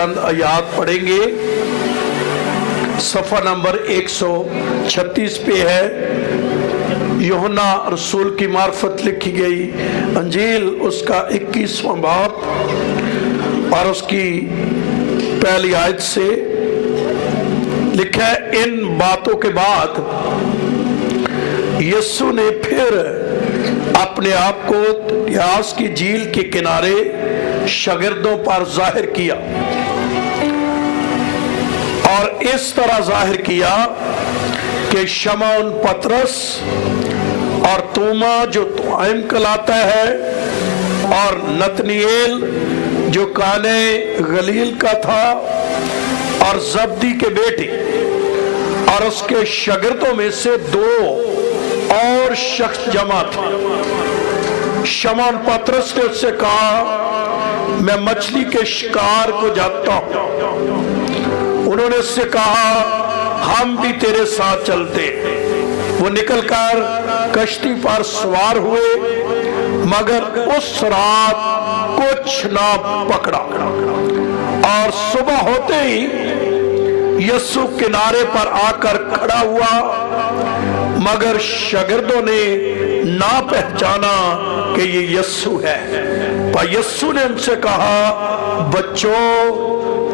आयात पढ़ेंगे। सफ़ा नंबर 136 पे है। यूहन्ना रसूल की मार्फत लिखी गई अंजील उसका 21वां बाब और उसकी पहली आयत से लिखा है, इन बातों के बाद यीशु ने फिर अपने आप को यास की झील के किनारे शागिर्दों पर जाहिर किया और इस तरह जाहिर किया कि शमौन पतरस और तोमा जो तुआइम कहलाता है और नतनिएल जो काने गलील का था और जब्दी के बेटे और उसके शागिर्दों में से दो और शख्स जमा थे। शमौन पतरस ने उससे कहा, मैं मछली के शिकार को जाता हूं। उन्होंने उससे कहा, हम भी तेरे साथ चलते। वो निकलकर कश्ती पर सवार हुए मगर उस रात कुछ ना पकड़ा और सुबह होते ही यीशु किनारे पर आकर खड़ा हुआ मगर शागिर्दों ने ना पहचाना कि ये यीशु है। पर यीशु ने उनसे कहा, बच्चों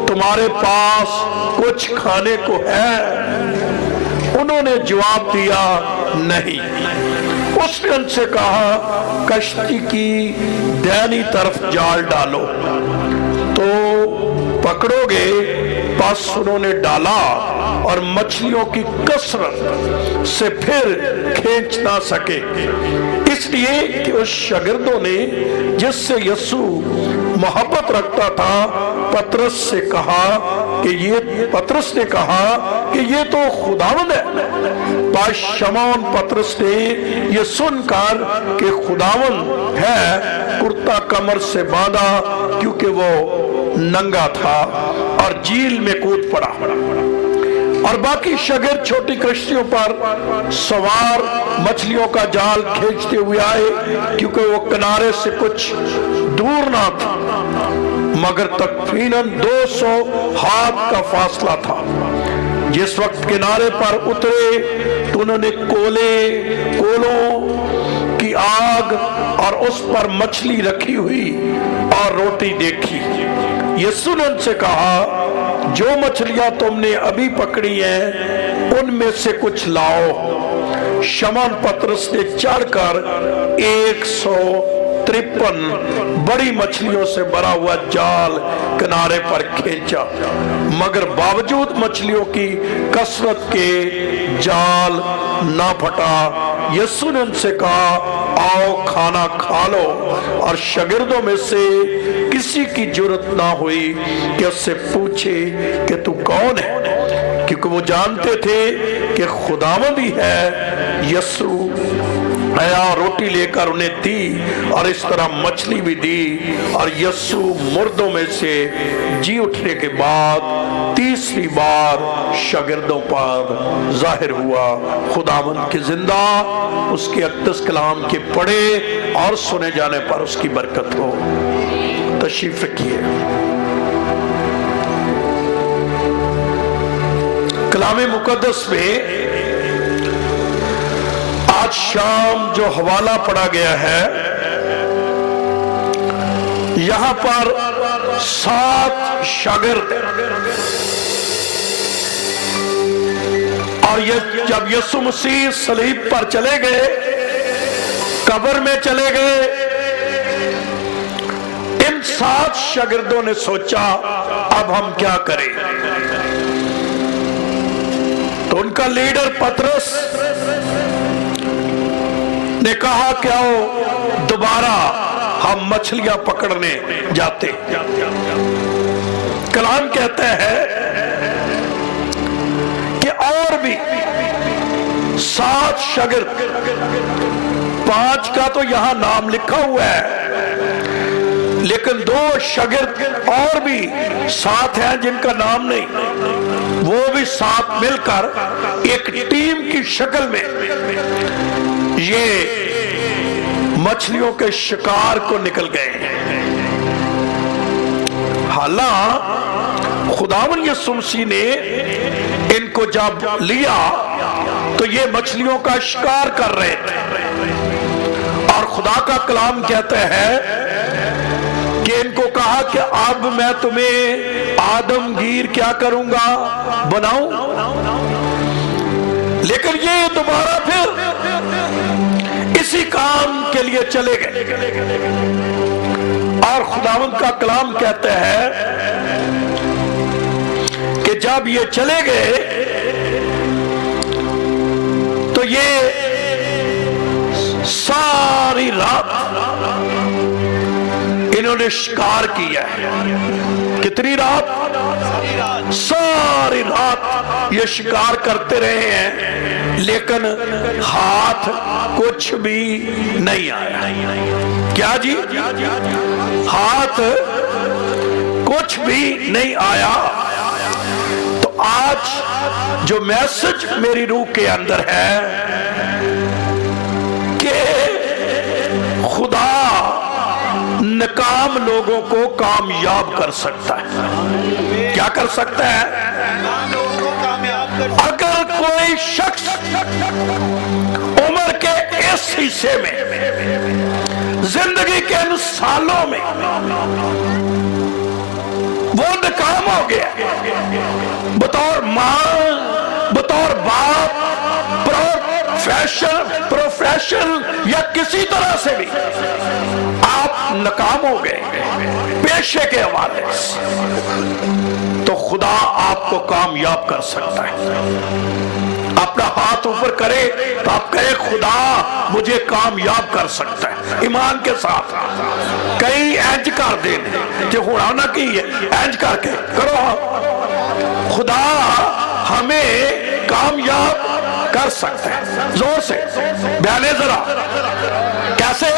तुम्हारे पास कुछ खाने को है? उन्होंने जवाब दिया, नहीं। उसने उनसे कहा, कश्ती की दाहिनी तरफ जाल डालो तो पकड़ोगे। बस उन्होंने डाला और मछलियों की कसरत से फिर खींच ना सके, इसलिए कि उस शागिर्दों ने जिससे यीशु मोहब्बत रखता था पतरस ने कहा कि ये तो खुदावंद है। पर शमौन पतरस ने ये सुनकर कि खुदावंद है कुर्ता कमर से बांधा क्योंकि वो नंगा था और झील में कूद पड़ा और बाकी शागिर्द छोटी कश्तियों पर सवार मछलियों का जाल खींचते हुए आए क्योंकि वो किनारे से कुछ दूर ना था मगर तकरीबन 200 हाथ का फासला था। जिस वक्त किनारे पर उतरे तो उन्होंने कोलों की आग और उस पर मछली रखी हुई और रोटी देखी। यीशु ने उनसे कहा, जो मछलियां तुमने अभी पकड़ी हैं उनमें से कुछ लाओ। शमौन पतरस ने चढ़कर 153 बड़ी मछलियों से भरा हुआ जाल किनारे पर खींचा मगर बावजूद मछलियों की कसरत के जाल ना फटा। यीशु ने उनसे कहा, आओ खाना खा लो। और शागिर्दों में से किसी की जरूरत ना हुई कि उससे पूछे कि तू कौन है, क्योंकि वो जानते थे कि खुदावंद ही है। यीशु आया, रोटी लेकर उन्हें दी और इस तरह मछली भी दी और यीशु मुर्दों में से जी उठने के बाद तीसरी बार शागिर्दों पर जाहिर हुआ। खुदावंद की जिंदा उसके अक़दस कलाम के पढ़े और सुने जाने पर उसकी बरकत हो। तशरीफ रखिए। कलाम मुकद्दस में आज शाम जो हवाला पढ़ा गया है, यहां पर 7 शागिर्द और ये जब यीशु मसीह सलीब पर चले गए, कब्र में चले गए, इन 7 शागिर्दों ने सोचा अब हम क्या करें। तो उनका लीडर पतरस ने कहा, क्या हो दोबारा हम मछलियां पकड़ने जाते। कलाम कहता है कि और भी 7 शागिर्द, 5 का तो यहां नाम लिखा हुआ है लेकिन 2 शागिर्द और भी 7 हैं जिनका नाम नहीं, वो भी 7 मिलकर एक टीम की शक्ल में ये मछलियों के शिकार को निकल गए। हालांकि खुदावन यीशु मसीह ने इनको जब लिया तो ये मछलियों का शिकार कर रहे थे और खुदा का कलाम कहते हैं कि इनको कहा कि अब मैं तुम्हें आदमगीर क्या करूंगा, बनाऊं। लेकिन ये दोबारा फिर इसी काम के लिए चले गए और खुदावंद का कलाम कहते हैं कि जब ये चले गए तो ये सारी रात इन्होंने शिकार किया है। कितनी रात? सारी रात ये शिकार करते रहे हैं, लेकिन हाथ कुछ भी नहीं आया। क्या जी? हाथ कुछ भी नहीं आया। तो आज जो मैसेज मेरी रूह के अंदर है कि खुदा नाकाम लोगों को कामयाब कर सकता है। क्या कर सकता है? अगर कोई शख्स उम्र के इस हिस्से में, जिंदगी के इन सालों में वो नाकाम हो गया, बतौर मां, बतौर बाप, प्रोफेशन या किसी तरह से भी आप नाकाम हो गए पेशे के हवाले से, तो खुदा आपको कामयाब कर सकता है। अपना हाथ ऊपर करे तो आप कहे खुदा मुझे कामयाब कर सकता है ईमान के साथ। कई इंज कर देने जो होना ना की है, इंज करके करो, खुदा हमें कामयाब कर सकता है। जोर से बयाने जरा, कैसे?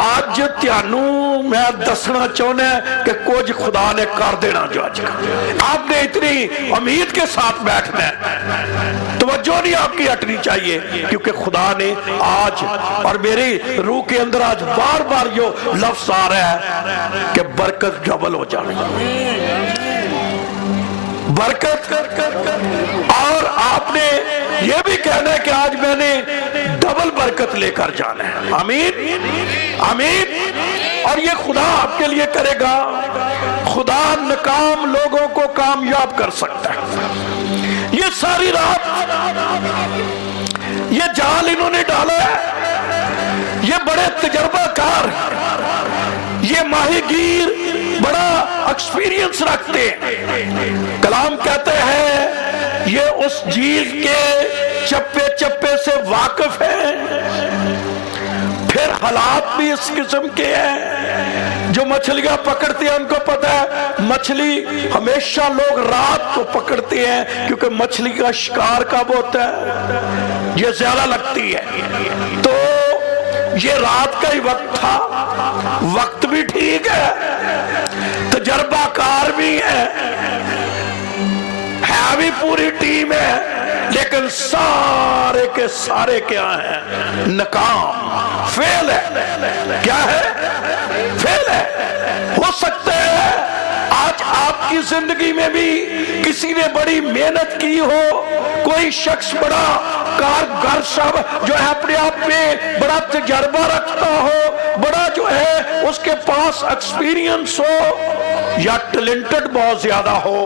आज त्यानू मैं दसना चाहना कि कुछ खुदा ने कर देना। जो आज आपने इतनी उम्मीद के साथ बैठना है, तवज्जो नहीं आपकी हटनी चाहिए, क्योंकि खुदा ने आज, और मेरी रूह के अंदर आज बार बार जो लफ्ज आ रहा है कि बरकत डबल हो जानी, बरकत। और आपने ये भी कहना है कि आज मैंने डबल बरकत लेकर जाना है। आमीन, आमीन। और ये खुदा आपके लिए करेगा। खुदा नाकाम लोगों को कामयाब कर सकता है। ये सारी रात ये जाल इन्होंने डाला है, ये बड़े तजर्बाकार, ये माहीगीर बड़ा एक्सपीरियंस रखते हैं। कलाम कहते हैं ये उस झील के चप्पे चप्पे से वाकिफ है, फिर हालात भी इस किस्म के हैं। जो मछलियां पकड़ते हैं उनको पता है मछली हमेशा लोग रात को पकड़ते हैं, क्योंकि मछली का शिकार कब होता है? ये ज्यादा लगती है। तो ये रात का ही वक्त था, वक्त भी ठीक है, तजर्बाकार भी है भी पूरी टीम है, लेकिन सारे के सारे क्या है? नाकाम, फेल है। क्या है? फेल है। हो सकता है आज आपकी जिंदगी में भी किसी ने बड़ी मेहनत की हो, कोई शख्स बड़ा कारगर साहब जो है अपने आप में बड़ा तजर्बा रखता हो, बड़ा जो है उसके पास एक्सपीरियंस हो या टैलेंटेड बहुत ज्यादा हो,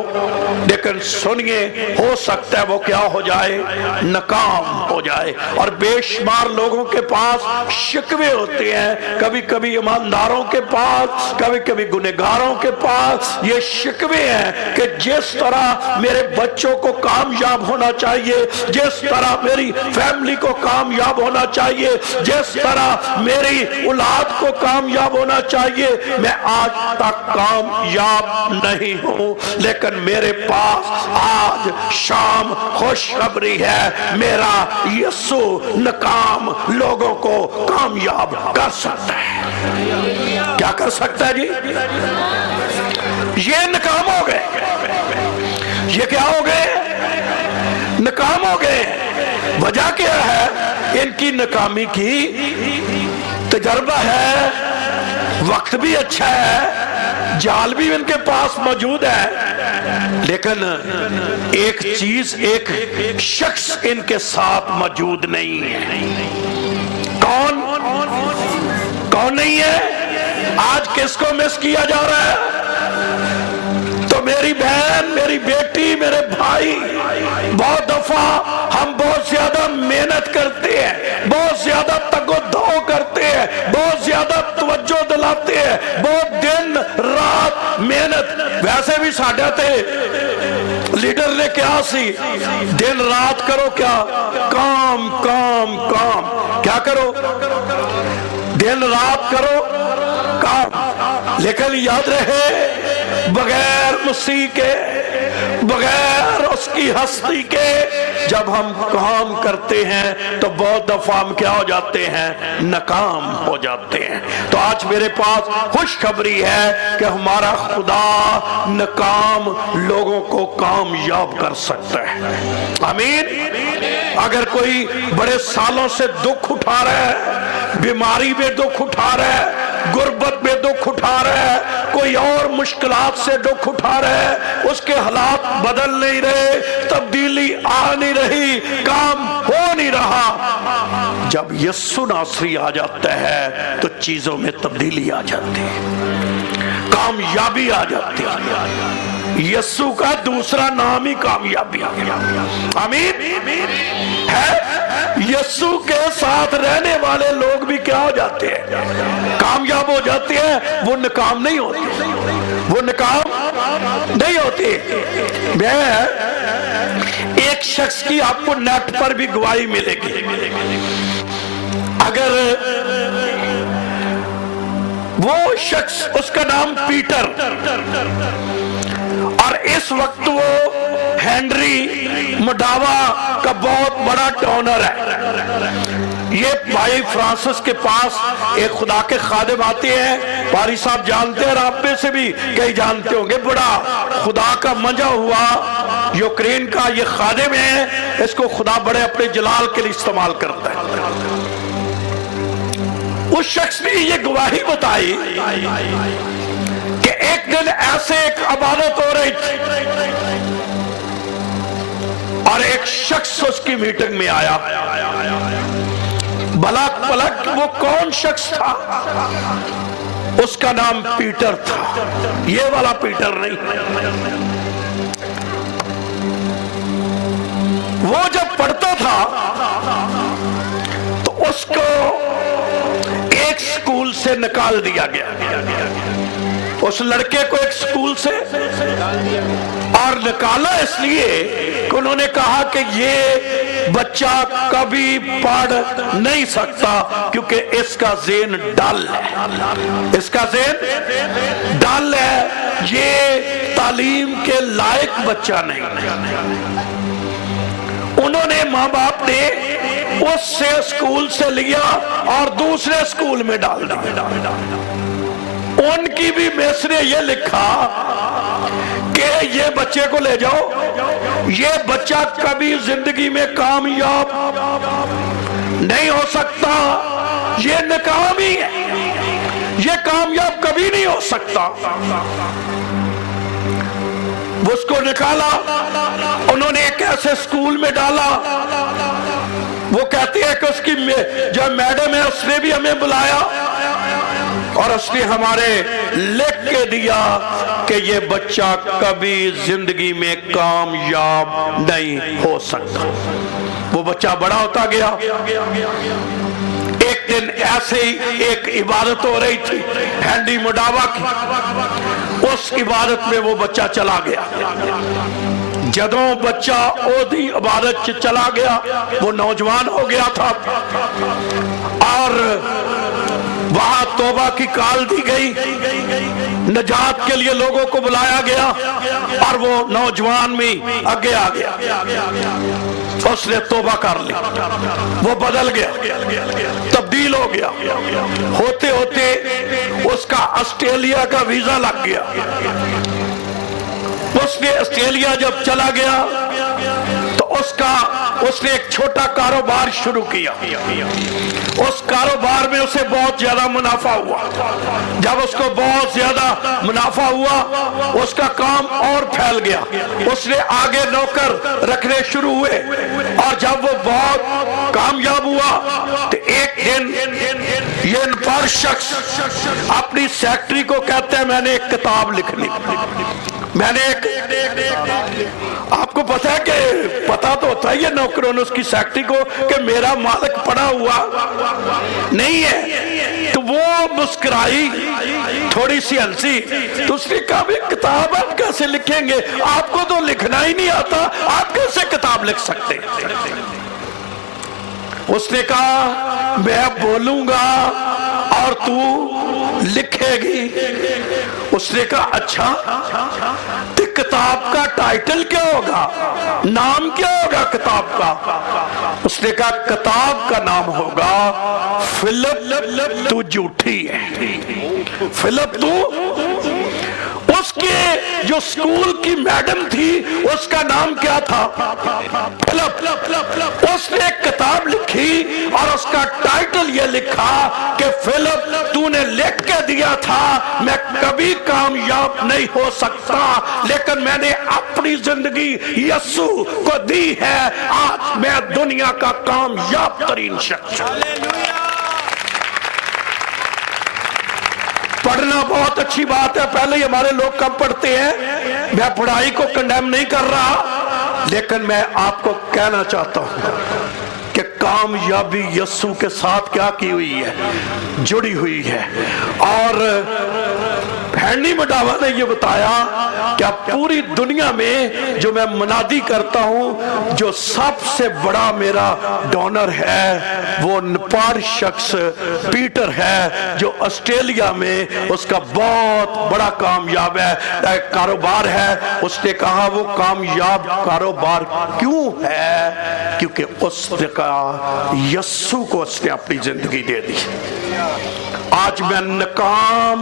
लेकिन सुनिए हो सकता है वो क्या हो जाए? नाकाम हो जाए। और बेशुमार लोगों के पास शिकवे होते हैं, कभी कभी ईमानदारों के पास, कभी कभी गुनहगारों के पास ये शिकवे हैं कि जिस तरह मेरे बच्चों को कामयाब होना चाहिए, जिस तरह मेरी फैमिली को कामयाब होना चाहिए, जिस तरह मेरी औलाद को कामयाब होना चाहिए, मैं आज तक कामयाब नहीं हूं। लेकिन मेरे पास आज शाम खुशखबरी है, मेरा यीशु नाकाम लोगों को कामयाब कर सकता है। क्या कर सकता है जी? ये नाकाम हो गए, ये क्या हो गए? नाकाम हो गए। वजह क्या है इनकी नाकामी की? तजर्बा है, वक्त भी अच्छा है, جال بھی ان کے پاس موجود ہے، لیکن ایک چیز، ایک شخص ان کے ساتھ موجود نہیں ہے۔ کون نہیں ہے؟ آج کس کو مس کیا جا رہا ہے؟ تو میری بہن، میری بیٹی، میرے بھائی، بہت دفعہ ہم بہت زیادہ محنت کرتے ہیں، بہت زیادہ تگ و دو کرتے ہیں، بہت زیادہ توجہ دلاتے ہیں، بہت دن رات محنت۔ ویسے بھی ساڈا تے لیڈر نے کیا سی، دن رات کرو کیا؟ کام کام کام۔ کیا کرو؟ دن رات کرو کام۔ لیکن یاد رہے، بغیر مسیح کے، بغیر اس کی ہستی کے جب ہم کام کرتے ہیں تو بہت دفعہ ہم کیا ہو جاتے ہیں؟ ناکام ہو جاتے ہیں۔ تو آج میرے پاس خوشخبری ہے کہ ہمارا خدا ناکام لوگوں کو کامیاب کر سکتا ہے۔ آمین۔ اگر کوئی بڑے سالوں سے دکھ اٹھا رہا ہے، بیماری میں دکھ اٹھا رہا ہے، غربت میں دکھ اٹھا رہا ہے، کوئی اور مشکلات سے دکھ اٹھا رہا ہے، اس کے حالات بدل نہیں رہے، تبدیلی آ نہیں رہی، کام ہو نہیں رہا، جب یسوع ناصری آ جاتا ہے تو چیزوں میں تبدیلی آ جاتی ہے، کامیابی آ جاتی ہے۔ یسوع کا دوسرا نام ہی کامیابی۔ آمین ہے۔ یسوع کے ساتھ رہنے والے لوگ بھی کیا ہو جاتے ہیں؟ کامیاب ہو جاتے ہیں۔ وہ ناکام نہیں ہوتے، وہ ناکام نہیں ہوتے۔ میں ایک شخص کی آپ کو نیٹ پر بھی گواہی ملے گی۔ اگر وہ شخص، اس کا نام پیٹر، اور اس وقت وہ ہینری مڈاوا کا بہت بڑا ڈونر ہے۔ یہ بھائی فرانسس کے پاس ایک خدا کے خادم آتے ہیں، پاری صاحب جانتے ہیں، اور آپ میں سے بھی کئی جانتے ہوں گے، بڑا خدا کا منجا ہوا یوکرین کا یہ خادم ہے، اس کو خدا بڑے اپنے جلال کے لیے استعمال کرتا ہے۔ اس شخص نے یہ گواہی بتائی کہ ایک دن ایسے ایک عبادت ہو رہی تھی اور ایک شخص اس کی میٹنگ میں آیا۔ بھلا وہ کون شخص تھا؟ اس کا نام پیٹر تھا، یہ والا پیٹر نہیں۔ وہ جب پڑھتا تھا تو اس کو ایک سکول سے نکال دیا گیا، اس لڑکے کو ایک سکول سے، اور نکالا اس لیے کہ انہوں نے کہا کہ یہ بچہ کبھی پڑھ نہیں سکتا کیونکہ اس کا ذہن ڈل ہے، اس کا ذہن ڈل ہے، یہ تعلیم کے لائق بچہ نہیں۔ انہوں نے، ماں باپ نے اس سے سکول سے لیا اور دوسرے سکول میں ڈال دیا۔ ان کی بھی میس نے یہ لکھا کہ یہ بچے کو لے جاؤ، یہ بچہ کبھی زندگی میں کامیاب نہیں ہو سکتا، یہ ناکامی ہے، یہ کامیاب کبھی نہیں ہو سکتا۔ اس کو نکالا، انہوں نے ایک ایسے سکول میں ڈالا، وہ کہتی ہے کہ اس کی جو میڈم ہے اس نے بھی ہمیں بلایا اور اس نے ہمارے لکھ کے دیا کہ یہ بچہ کبھی زندگی میں کامیاب نہیں ہو سکتا۔ وہ بچہ بڑا ہوتا گیا۔ ایک دن ایسے ہی ایک عبادت ہو رہی تھی ہینری مڈاوا کی، اس عبادت میں وہ بچہ چلا گیا۔ جدوں بچہ اودھی عبادت چلا گیا، وہ نوجوان ہو گیا تھا اور وہاں توبہ کی کال دی گئی، نجات کے لیے لوگوں کو بلایا گیا اور وہ نوجوان میں آگے آ گیا۔ اس نے توبہ کر لی، وہ بدل گیا، تبدیل ہو گیا۔ ہوتے ہوتے اس کا آسٹریلیا کا ویزا لگ گیا۔ اس نے آسٹریلیا جب چلا گیا تو उसने एक छोटा कारोबार शुरू किया। उस कारोबार में उसे बहुत ज्यादा मुनाफा हुआ। जब उसको बहुत ज्यादा मुनाफा हुआ, उसका काम और फैल गया। उसने आगे नौकर रखने शुरू हुए, और जब वो बहुत कामयाब हुआ तो एक दिन ये अनपढ़ शख्स अपनी सेक्रेटरी को कहते हैं, मैंने एक किताब लिखनी, आपको पता है कि पता तो होता है ये नौकरों ने उसकी सेक्रेटरी को कि मेरा मालिक पड़ा हुआ नहीं है। तो वो मुस्कुराई, थोड़ी सी हंसी, तो उसने कहा भी किताब आप कैसे लिखेंगे, आपको तो लिखना ही नहीं आता, आप कैसे किताब लिख सकते। उसने कहा मैं बोलूंगा और तू लिखेगी। उसने कहा अच्छा, तो किताब का टाइटल क्या होगा, नाम क्या होगा किताब का। उसने कहा किताब का नाम होगा फिलिप तू झूठी है। फिलिप तू, उसके जो स्कूल की मैडम थी उसका नाम क्या था, फिलिप। उसने एक किताब लिखी और उसका टाइटल ये लिखा कि फिलिप तूने लिख के दिया था मैं कभी कामयाब नहीं हो सकता, लेकिन मैंने अपनी जिंदगी यीशु को दी है, आज मैं दुनिया का कामयाब तरीन शख्स। पढ़ना बहुत अच्छी बात है, पहले ही हमारे लोग कम पढ़ते हैं, मैं पढ़ाई को कंडेम नहीं कर रहा, लेकिन मैं आपको कहना चाहता हूं कि कामयाबी यीशु के साथ क्या की हुई है, जुड़ी हुई है। और हैंडी मडावा ने ये बताया कि पूरी दुनिया में जो मैं मुनादी करता हूं, जो सबसे बड़ा मेरा डोनर है वो नेपाल शख्स पीटर है, जो ऑस्ट्रेलिया में उसका बहुत बड़ा कामयाब है कारोबार है। उसने कहा वो कामयाब कारोबार क्यों है, क्योंकि उसने कहा यीशु को उसने अपनी जिंदगी दे दी। आज मैं नकाम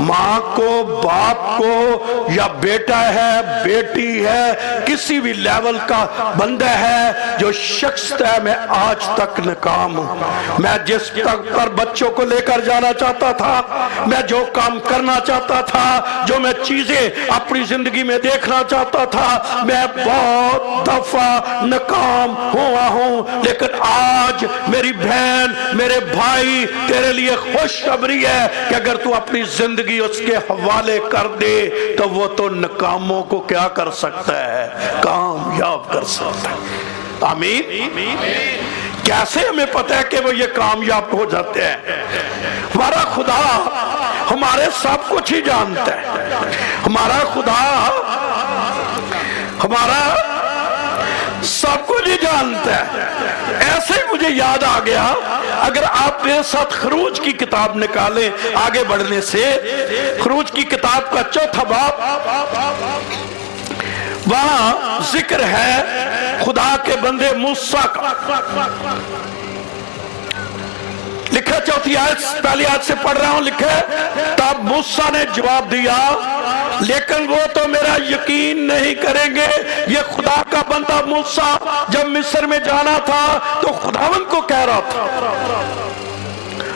माँ को, बाप को, या बेटा है, बेटी है, किसी भी लेवल का बंदा है, जो शख्स है, मैं आज तक नकाम हूं। मैं जिस तक पर बच्चों को लेकर जाना चाहता था, मैं जो काम करना चाहता था, जो मैं चीजें अपनी जिंदगी में देखना चाहता था, मैं बहुत दफा नकाम हुआ हूं। लेकिन आज मेरी बहन, मेरे भाई, तेरे लिए खुशखबरी है कि अगर तू अपनी जिंदगी उसके हवाले कर दे तो वो तो नकामों को क्या कर सकता है, कामयाब कर सकता है। आमीन। कैसे हमें पता है कि वो ये कामयाब हो जाते हैं? हमारा खुदा हमारे सब कुछ ही जानता है। हमारा खुदा हमारा सब कुछ ही जानता है। ऐसे ही मुझे याद आ गया, अगर आप मेरे साथ खरूज की किताब निकालें आगे बढ़ने से, खरूज की किताब का 4था बाब, वहां जिक्र है खुदा के बंदे मूसा का। लिखा 4थी आयत, पहली आयत से पढ़ रहा हूं, लिखा तब मूसा ने जवाब दिया लेकिन वो तो मेरा यकीन नहीं करेंगे। ये खुदा का बंदा मूसा जब मिस्र में जाना था तो खुदावन को कह रहा था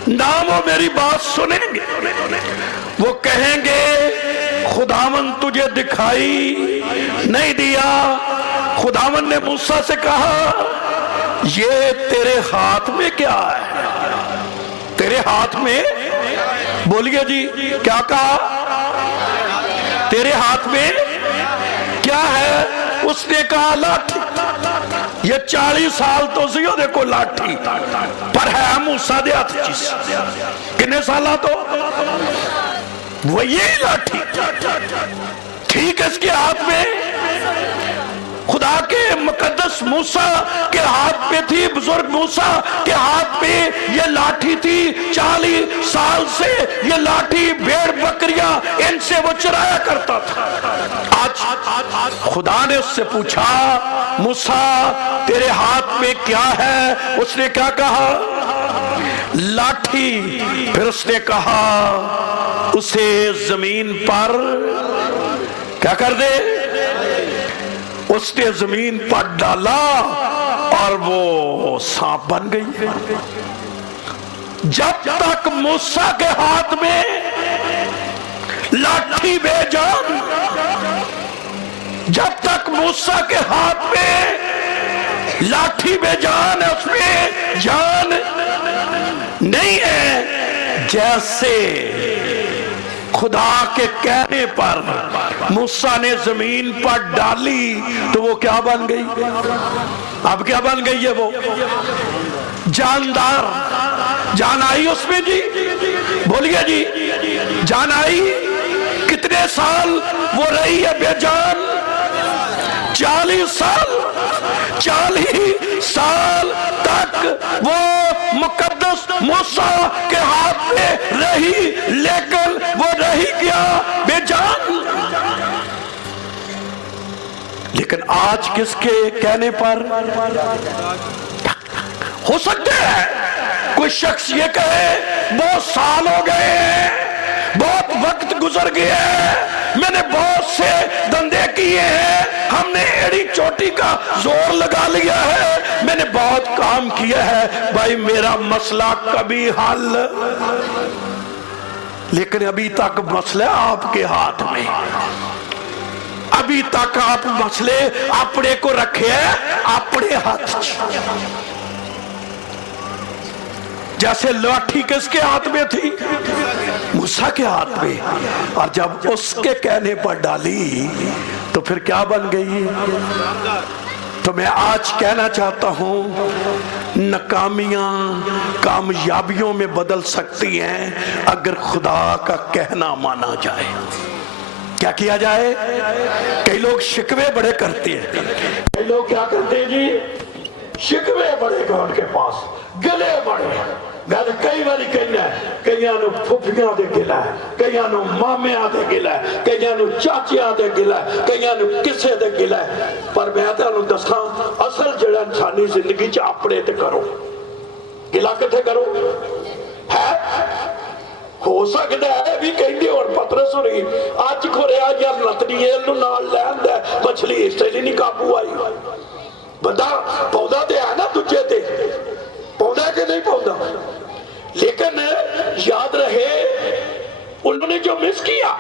ना वो मेरी बात सुनेंगे, वो कहेंगे खुदावन तुझे दिखाई नहीं दिया। खुदावन ने मूसा से कहा ये तेरे हाथ में क्या है, तेरे हाथ में, बोलिए जी क्या कहा, तेरे हाथ में क्या है? उसने कहा लाठी। ये 40 साल तो सी देखो लाठी पर है मूसा दे हाथ चीज, कितने साल तो वो ये लाठी ठीक है इसके हाथ में। खुदा के मुकद्दस मूसा के हाथ पे थी, बुजुर्ग मूसा के हाथ पे ये लाठी थी। 40 साल से ये लाठी भेड़ बकरियां इनसे वो चराया करता था। आज खुदा ने उससे पूछा मूसा तेरे हाथ में क्या है? उसने क्या कहा? लाठी। फिर उसने कहा उसे जमीन पर क्या कर दे, उसने जमीन पर डाला और वो सांप बन गई। जब तक मूसा के हाथ में लाठी बेजान, जब तक मूसा के हाथ में लाठी बेजान है, उसमें जान नहीं है। जैसे खुदा के कहने पर मूसा ने जमीन पर डाली तो वो क्या बन गई? अब क्या बन गई है? वो जानदार। जान आई उसमें जी? बोलिए जी, जान आई? कितने साल वो रही है बेजान? 40 साल। 40 साल तक वो मुकद्दस मूसा के हाथ में रही, लेकिन वो रही क्या? बेजान। लेकिन आज किसके कहने पर? हो सकता है कोई शख्स ये कहे बहुत साल हो गए हैं, बहुत वक्त गुजर गया है, मैंने बहुत से धंधे किए हैं, हमने एड़ी चोटी का जोर लगा लिया है, मैंने बहुत काम किया है, भाई मेरा मसला कभी हल। लेकिन अभी तक मसला आपके हाथ में, अभी तक आप मसले अपने को रखे हैं अपने हाथ। जैसे लाठी किसके हाथ में थी? मूसा के हाथ में। और जब उसके कहने पर डाली तो फिर क्या बन गई? तो मैं आज कहना चाहता हूं, नाकामियां कामयाबियों में बदल सकती हैं अगर खुदा का कहना माना जाए। क्या किया जाए? कई लोग शिकवे बड़े करते हैं। कई लोग क्या करते हैं जी? शिकवे बड़े हैं उनके पास, गले बड़े। मैं कई बारी कहना, कईयां नूं फुफियां दे गिला है, कईयां नूं मामियां दे गिला है, कईयां नूं चाचियां दे गिला है, कईयां नूं किसे दे गिला है। पर मैं तुहानूं दसां, असल जिहड़ा इंसानी जिंदगी च अपने ते करो, गिला किथे करो है? हो सकता है भी कहते और पतरस होरी अज खोरिया यार नतनीएल नूं नाल लैंदा, मछली इस ते नहीं काबू आई। बंदा पौधा ते है ना दूजे ते, पौधा के नहीं पौधा। लेकिन याद रहे उन्होंने जो मिस किया,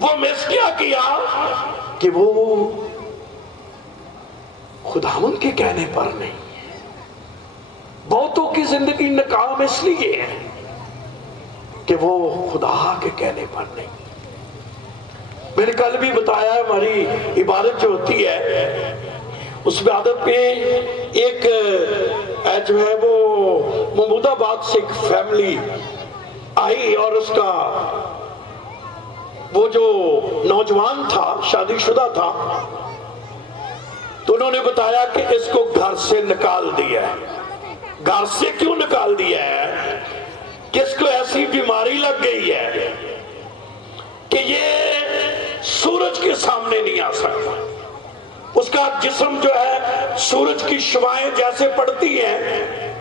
वो मिस क्या किया कि वो खुदावंद के कहने पर नहीं। बहुतों की जिंदगी नाकाम इसलिए है कि वो खुदा के कहने पर नहीं। मैंने कल भी बताया, हमारी इबादत जो होती है उस इबादत में एक जो है वो महमूदाबाद से एक फैमिली आई और उसका वो जो नौजवान था, शादीशुदा था, तो उन्होंने बताया कि इसको घर से निकाल दिया है। घर से क्यों निकाल दिया है? कि इसको ऐसी बीमारी लग गई है कि ये सूरज के सामने नहीं आ सकता। उसका जिस्म जो है सूरज की शुआएं जैसे पड़ती हैं,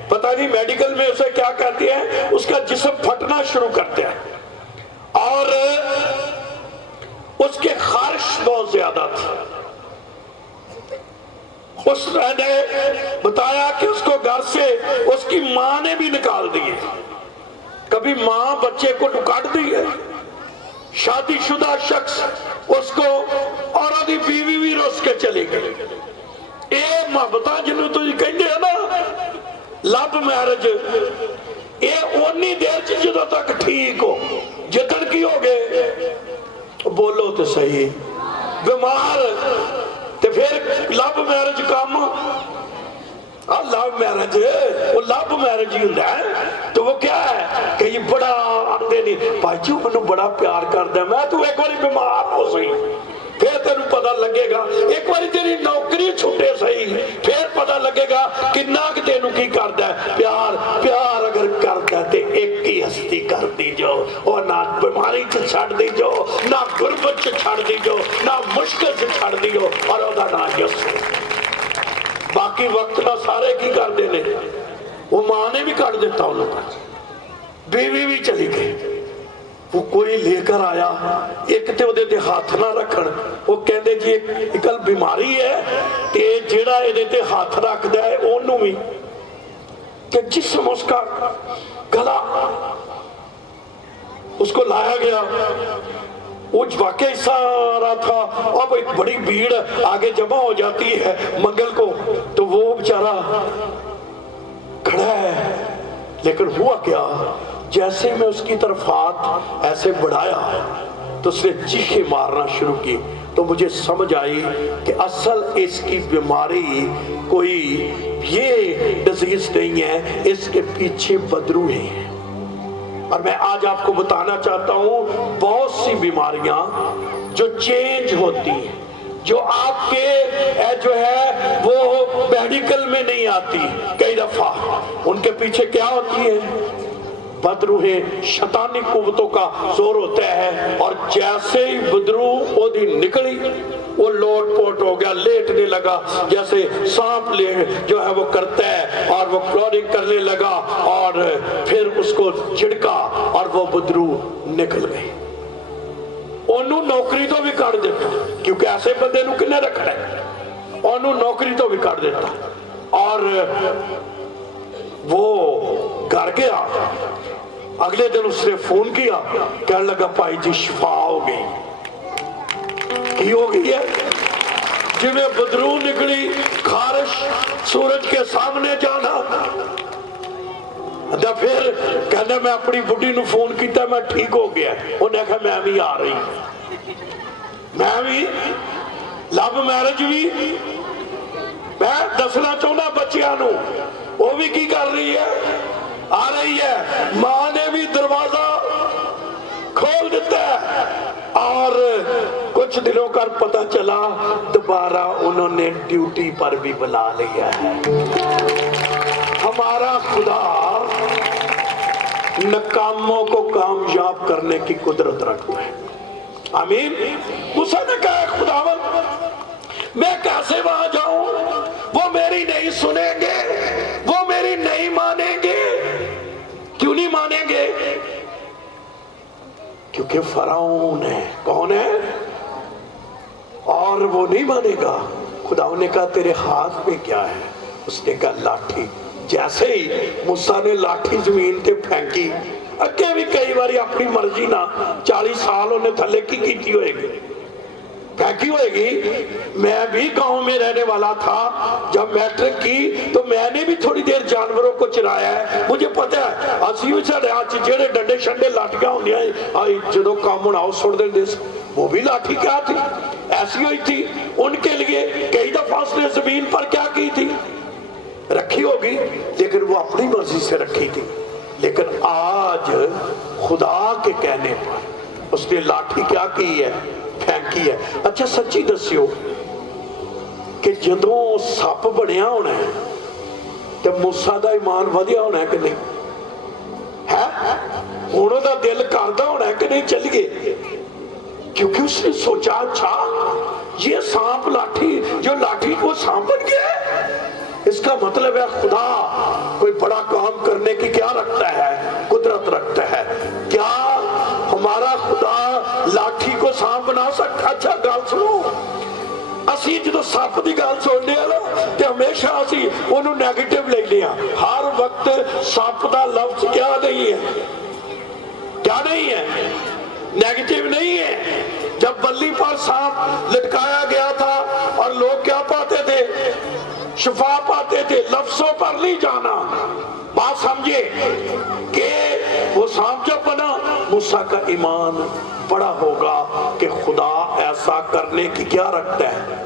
पता नहीं मेडिकल में उसे क्या कहते हैं, उसका जिस्म फटना शुरू करते हैं और उसके खारिश बहुत ज्यादा थी। उसने बताया कि उसको घर से उसकी मां ने भी निकाल दिए। कभी मां बच्चे को काट दी है, शादीशुदा शख्स उसको और आदि बीवी भी रुस के चली गई। ये मोहब्बत जिन्होंने तुझे कहते हैं ना लव मैरिज, ये उन्नी देर च जो तक ठीक हो, जिदन की हो गए बोलो तो सही बीमार, तो फिर लव मैरिज काम लव मैरिज, वो लव मैरिज ही होता है। तो वो क्या है कि ये बड़ा आते नहीं भाई जी मैनू बड़ा प्यार करता, मैं तू एक बार बीमार हो सही फिर तेन पता लगेगा, एक बार तेरी नौकरी छुटे सही फिर पता लगेगा किन्ना कि तेनू की करता है प्यार। प्यार अगर करता तो एक ही हस्ती कर दी जो, और ना बीमारी च छड़ दी जो, ना गुरबत च छड़ दी जो, ना मुश्किल च छड़ दी जो, और ओदा नाम यीशु। बाकी वक्त ना सारे की करते ने, वो मां ने भी कट दिता उन्होंने, बीवी भी चली गई, वो कोई लेकर आया, एक ते ओदे ते हाथ ना रखन, वो कहंदे जी एक कल बीमारी है ते जेड़ा इहदे ते हाथ रखदा है ओनू भी, कि जिस्म उसका गला उसको लाया गया। वो वाकई सारा था। अब एक बड़ी भीड़ आगे जमा हो जाती है मंगल को, तो वो बेचारा खड़ा है। लेकिन हुआ क्या, जैसे मैं उसकी तरफ हाथ ऐसे बढ़ाया तो उसने चीखे मारना शुरू की। तो मुझे समझ आई कि असल इसकी बीमारी कोई ये डिजीज नहीं है, इसके पीछे बदरू है। और मैं आज आपको बताना चाहता हूं, बहुत सी बीमारियां जो चेंज होती हैं, जो आपके जो है वो मेडिकल में नहीं आती, कई दफा उनके पीछे क्या होती है, बदरूहें, शैतानी कुव्वतों का जोर होता है। और जैसे ही बदरू ओदी निकली, वो लोट पोट हो गया, लेटने लगा, जैसे सांप ले जो है वो करता है, और वो क्लोरिंग करने लगा, और फिर उसको झिड़का और वो बदरू निकल गई। ओनू नौकरी तो भी काट देता, क्योंकि ऐसे बंदे नू किन्ने रखना है, ओनू नौकरी तो भी काट देता। और वो घर गया, अगले दिन उसने फोन किया, कहने लगा भाई जी शिफा हो गई। की हो गई है? जिन्हें बदरू निकली, खारिश, सूरज के सामने जाना। फिर कहने मैं अपनी बुढ़ी नू फोन किया, मैं ठीक हो गया। उन्हें कहा मैं भी आ रही, मैं भी लव मैरिज भी मैं दसना चाहना बच्चियां नू, वो भी की कर रही है, आ रही है। मां ने भी दरवाजा खोल देता है, और कुछ दिनों का पता चला दोबारा उन्होंने ड्यूटी पर भी बुला लिया है। हमारा खुदा नाकामों को कामयाब करने की कुदरत रखता है। आमीन। मूसा ने कहा खुदावन मैं कैसे वहां जाऊं, वो मेरी नहीं सुनेंगे, वो मेरी नहीं मानेंगे। क्यों नहीं मानेंगे? क्योंकि फराऊन है। कौन है? और वो नहीं मानेगा। खुदा ने कहा तेरे हाथ में क्या है? उसने कहा लाठी। जैसे ही मूसा ने लाठी जमीन पे फेंकी, अगे भी कई बार अपनी मर्जी ना 40 साल उन्हें थले की होएगी, फेंकी होएगी। मैं भी गांव में रहने वाला था, जब मैट्रिक की तो मैंने भी थोड़ी देर जानवरों को चराया है, मुझे पता है। असी भी साढ़े हाथ जेडे डंडे शंडे लाठियां होंदियां जो काम होना वो सुट देंदे, वो भी लाठी क्या थी, ऐसी हुई थी। उनके लिए कई दफा उसने जमीन पर क्या की थी, रखी होगी, लेकिन वो अपनी मर्जी से रखी थी। लेकिन आज खुदा के कहने पर उसने लाठी क्या की है, फेंकी है। अच्छा सच्ची दस्यो कि जदों सप बनया होना है तो मूसा दा ईमान वधिया होना है कि नहीं है? हुण ओहदा दिल करदा होना है कि नहीं चलिए? क्योंकि उसने सोचा अच्छा ये सांप लाठी, जो लाठी वो सांप बन गया है, इसका मतलब है खुदा कोई बड़ा काम करने की क्या रखता है, कुदरत रखता है। क्या हमारा खुदा लाठी को सांप बना सकता? अच्छा गल सुनो, असी जो सप की गल सुनने तो हमेशा असी उन्होंने नेगेटिव ले लिया। हर वक्त सप का लफ्ज क्या नहीं है, क्या नहीं है, नेगेटिव नहीं है। जब बल्ली पर सांप लटकाया गया था और लोग क्या पाते थे, शिफा पाते थे, लफ्जों पर नहीं जाना। बात समझे कि वो सांप जब बना, मूसा का ईमान बड़ा होगा कि खुदा ऐसा करने की क्या रखता है।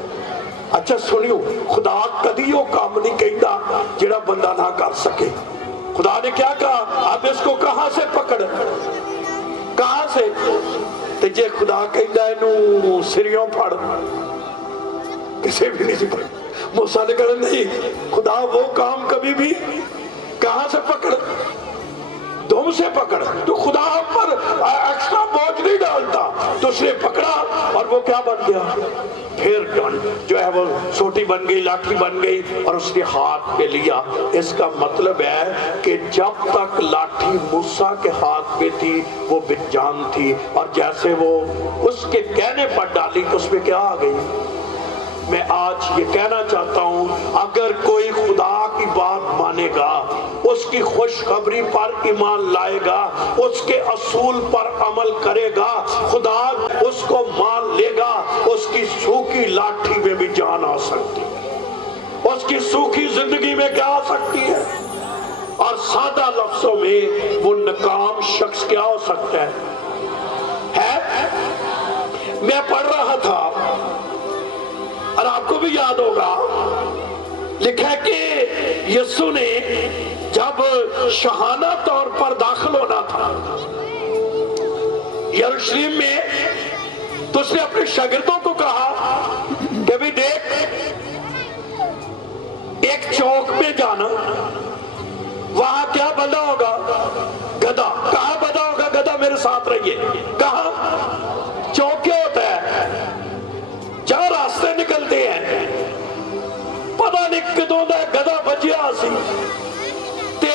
अच्छा सुनियो, खुदा कदी वो काम नहीं कहता जेड़ा बंदा ना कर सके। खुदा ने क्या कहा, अब इसको कहां से पकड़, कहां से? ते जे खुदा कहता इनू सिरियों फड़, किसी भी नहीं पकड़। मूसा ने कहा नहीं, खुदा वो काम कभी भी कहां से पकड़, दुम से पकड़। तो खुदा पर एक्स्ट्रा बोझ نہیں ڈالتا، تو اس نے پکڑا اور وہ کیا بن گیا؟ پھر جو ہے وہ سوٹی بن گئی، لاٹھی بن گئی اور اس نے ہاتھ پہ لیا۔ اس کا مطلب ہے کہ جب تک لاٹھی موسیٰ کے ہاتھ پہ تھی وہ بے جان تھی، اور جیسے وہ اس کے کہنے پر ڈالی تو اس میں کیا آ گئی؟ میں آج یہ کہنا چاہتا ہوں، اگر کوئی خدا کی بات مانے گا، اس کی خوشخبری پر ایمان لائے گا، اس کے اصول پر عمل کرے گا، خدا اس کو مان لے گا، اس کی سوکھی لاٹھی میں بھی جان آ سکتی ہے، اس کی سوکھی زندگی میں کیا آ سکتی ہے، اور سادہ لفظوں میں وہ ناکام شخص کیا ہو سکتا ہے؟ میں پڑھ رہا تھا اور آپ کو بھی یاد ہوگا، لکھا ہے کہ یسوع نے جب شاہانہ طور پر داخل ہونا تھا یروشلم میں، تو اس نے اپنے شاگردوں کو کہا کہ بھی دیکھ، ایک چوک میں جانا، وہاں کیا بندہ ہوگا؟ گدھا۔ کہاں بندہ ہوگا؟ گدھا میرے ساتھ رہیے۔ کہاں؟ چوک کیا ہوتا ہے؟ جہاں راستے نکلتے ہیں، پتہ نہیں کدوں دا گدھا بجیا سی تے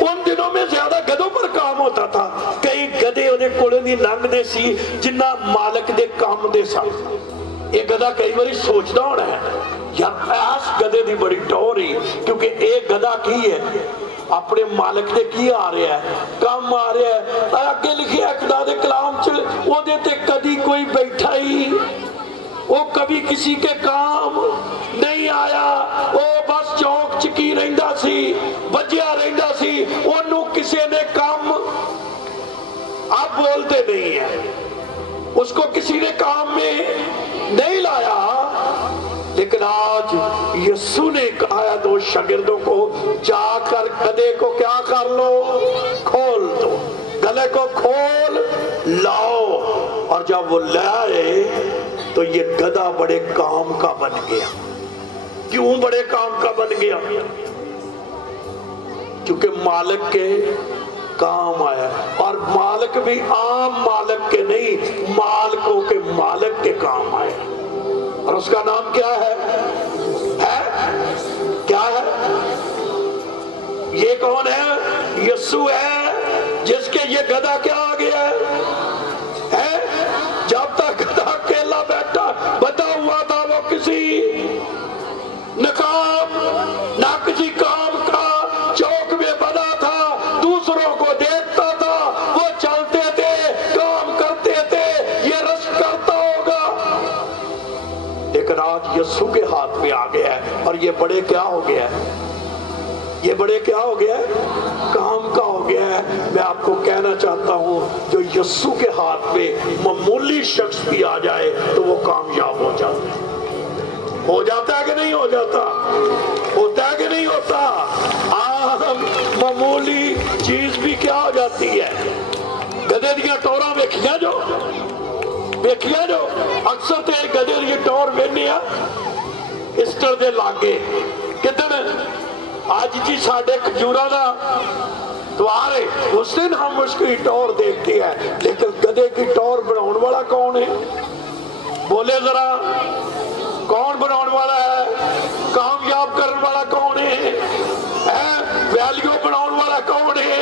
ان دنوں میں زیادہ گدھوں پر کام ہوتا تھا۔ کئی گدھے انہیں کوڑے نہیں لنگنے سی جنہ مالک دے کام دے سا۔ ایک گدھا کئی باری سوچدا ہونا ہے یار ایس گدھے دی بڑی ٹوری، کیونکہ ایک گدھا کی ہے اپنے مالک دے کی آ رہا ہے، کام آ رہا ہے۔ اگے لکھے خدا دے کلام چ او دے تے کدی کوئی بیٹھا ہی، وہ کبھی کسی کے کام نہیں آیا، وہ بس چوک چکی رہندا سی، بجیا رہندا سی، انہوں کسی نے کام آپ بولتے نہیں ہیں، اس کو کسی نے کام میں نہیں لایا۔ لیکن آج یسوع نے کہا ہے دو شاگردوں کو، جا کر گدھے کو کیا کر لو؟ کھول دو، گلے کو کھول لاؤ۔ اور جب وہ لائے تو یہ گدھا بڑے کام کا بن گیا۔ کیوں بڑے کام کا بن گیا؟ کیونکہ مالک کے کام آیا، اور مالک بھی عام مالک کے نہیں، مالکوں کے مالک کے کام آیا، اور اس کا نام کیا ہے؟ کیا ہے؟ یہ کون ہے؟ یسوع ہے، جس کے یہ گدھا کیا آ گیا ہے؟ جب تک گدھا اکیلا بیٹھا بتا ہوا تھا، وہ کسی ناکام نہ کسی کام کا چوک میں بنا تھا، دوسروں کو دیکھتا تھا، وہ چلتے تھے، کام کرتے تھے، یہ رشک کرتا ہوگا۔ لیکن آج یسوع کے ہاتھ میں آ گیا ہے، اور یہ بڑے کیا ہو گیا ہے؟ یہ بڑے کیا ہو گیا ہے؟ کام کا ہو گیا ہے۔ میں آپ کو کہنا چاہتا ہوں، جو یسوع کے ہاتھ میں معمولی شخص بھی آ جائے تو وہ کامیاب ہو جاتا ہے۔ ہو جاتا ہے کہ نہیں ہو جاتا؟ ہوتا ہے کہ نہیں ہوتا؟ عام معمولی چیز بھی کیا ہو جاتی ہے؟ گدھے دیا ٹوراں ویکھیاں جو اکثر تے گدھے دی ٹور ویکھنے آ اسٹر دے لاگے کدھر آج جی ساڈے کھجوراں دا دوار ہے، اس دن ہم اس کی ٹور دیکھتے ہیں، لیکن گدھے کی ٹور بناؤن والا کون ہے؟ بولے ذرا، کون بناؤن والا ہے؟ کامیاب کرن والا کون ہے؟ ویلیو بناؤن والا کون ہے؟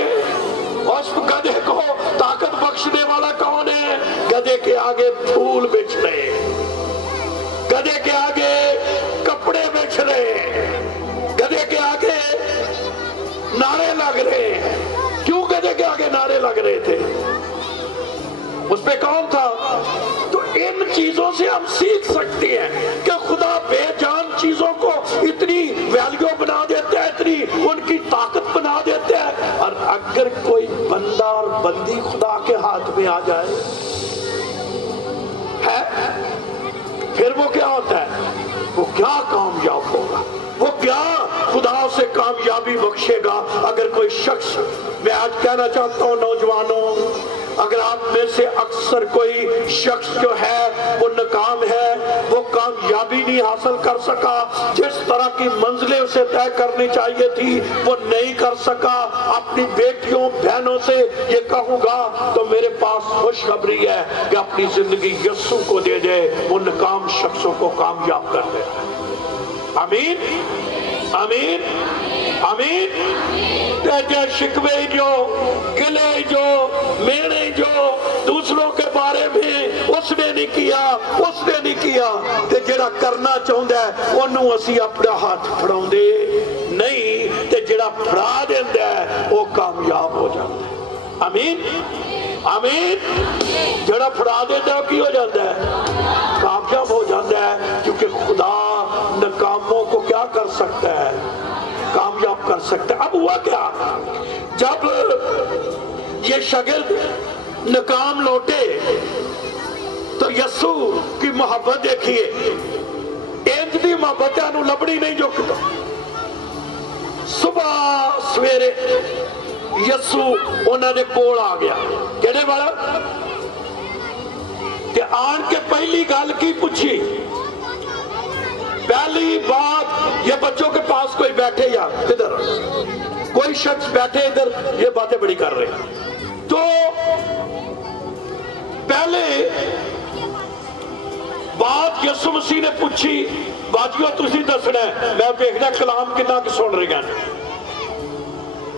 اس گدھے کو طاقت بخشنے والا کون ہے؟ گدھے کے آگے پھول بچ رہے، گدھے کے آگے کپڑے بچ رہے، گدھے کے آگے نعرے لگ رہے۔ کیوں گدھے کے آگے نعرے لگ رہے تھے؟ اس پہ کون تھا؟ تو ان چیزوں سے ہم سیکھ سکتے ہیں کہ خدا بے جان چیزوں کو اتنی ویلیو بنا دیتا ہے، اتنی ان کی طاقت بنا دیتا ہے۔ اور اگر کوئی بندہ اور بندی خدا کے ہاتھ میں آ جائے پھر وہ کیا ہوتا ہے؟ وہ کیا کامیاب ہوگا، وہ کیا خدا سے کامیابی بخشے گا۔ اگر کوئی شخص، میں آج کہنا چاہتا ہوں نوجوانوں، اگر آپ میں سے اکثر کوئی شخص جو ہے وہ ناکام ہے، وہ وہ کامیابی نہیں حاصل کر سکا، جس طرح کی منزلیں اسے طے کرنی چاہیے تھی وہ نہیں کر سکا۔ اپنی بیٹیوں بہنوں سے یہ کہوں گا تو میرے پاس خوشخبری ہے کہ اپنی زندگی یسوع کو دے دے، وہ ناکام شخصوں کو کامیاب کر دے۔ آمین آمین آمین۔ تیجے شکوے جو، گلے جو، میڑے جو دوسروں کے بارے میں اس نے نہیں کیا تے جڑا کرنا چاہتا ہے انہوں اسی اپنا ہاتھ پھڑاؤں دے نہیں، تے جڑا پھڑا دیندہ ہے وہ کامیاب ہو جاتا ہے۔ آمین آمین۔ جڑا پھڑا دیندہ ہے کی ہو جاتا ہے؟ کامیاب ہو جاتا ہے، کیونکہ خدا ناکاموں کو کیا کر سکتا ہے؟ کامیاب کر سکتا ہے۔ اب ہوا کیا؟ جب یہ شاگرد ناکام لوٹے تو یسوع کی محبت دیکھیے، انج دی محبت انہوں لبڑی نہیں جو کتا۔ صبح سویرے یسوع انہوں نے کول آ گیا، کہنے والا کہ آن کے پہلی گال کی پوچھی، پہلی بات یہ بچوں کے پاس کوئی بیٹھے یا ادھر کوئی شخص بیٹھے ادھر یہ باتیں بڑی کر رہے ہیں، تو پہلے بات یسوع مسیح نے پوچھی، باجیو تسی دسنا ہے، میں دیکھنا کلام کنا کی سن رہے ہیں۔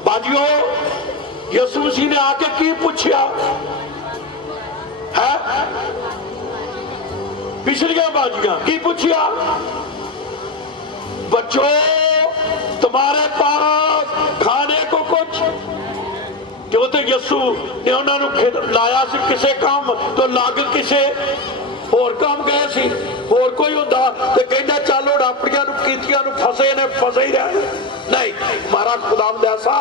باجیو یسوع مسیح نے آ کے کی پوچھیا ہے؟ پچھلیاں باجیاں کی پوچھیا؟ بچوں تمہارے پاس کھانے کو کچھ؟ کیوں تے یسوع نے انہوں نے لایا سی کسے کام تو لاگ کسے اور کام گئے سی، اور کوئی ہوتا تو کہنا چالو ڈاپڑیاں نو کیتیاں نو پھسے نے پھسے ہی رہے۔ نہیں، ہمارا خداوند ایسا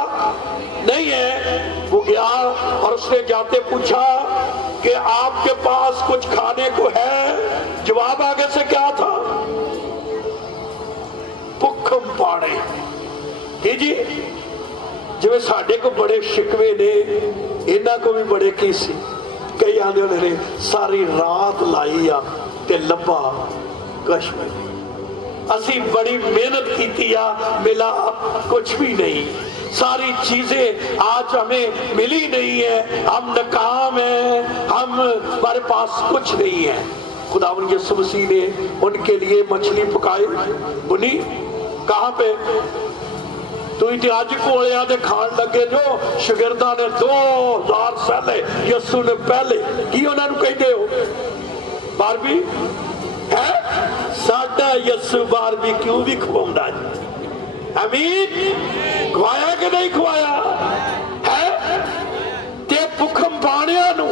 نہیں ہے۔ وہ گیا اور اس نے جاتے پوچھا کہ آپ کے پاس کچھ کھانے کو ہے؟ جواب آگے سے کیا تھا؟ بھکم پاڑے۔ جی جو ساڑھے کو بڑے شکوے نے، انہاں کو بھی بڑے کی سی، کئی آندھے نے ساری رات لائی تے لبا کش میں، اسی بڑی محنت کی تیا، ملا کچھ بھی نہیں، ساری چیزیں آج ہمیں ملی نہیں ہے، ہم ناکام ہیں، ہمارے پاس کچھ نہیں ہے۔ خداوند یسوع مسیح نے ان کے لیے مچھلی پکائی بنی، کہاں پہ؟ تو آج کولے آدھے کھان لگے جو شاگرداں نے 2000 سالے یسوع نے پہلے کی انہوں نے کہہ دے ہو باربی ہے ساڈا یسوع باربی کیوں بھی کھواؤندا جی؟ امین، کھوایا کہ نہیں کھوایا ہے؟ تے بھکم پانیاں نو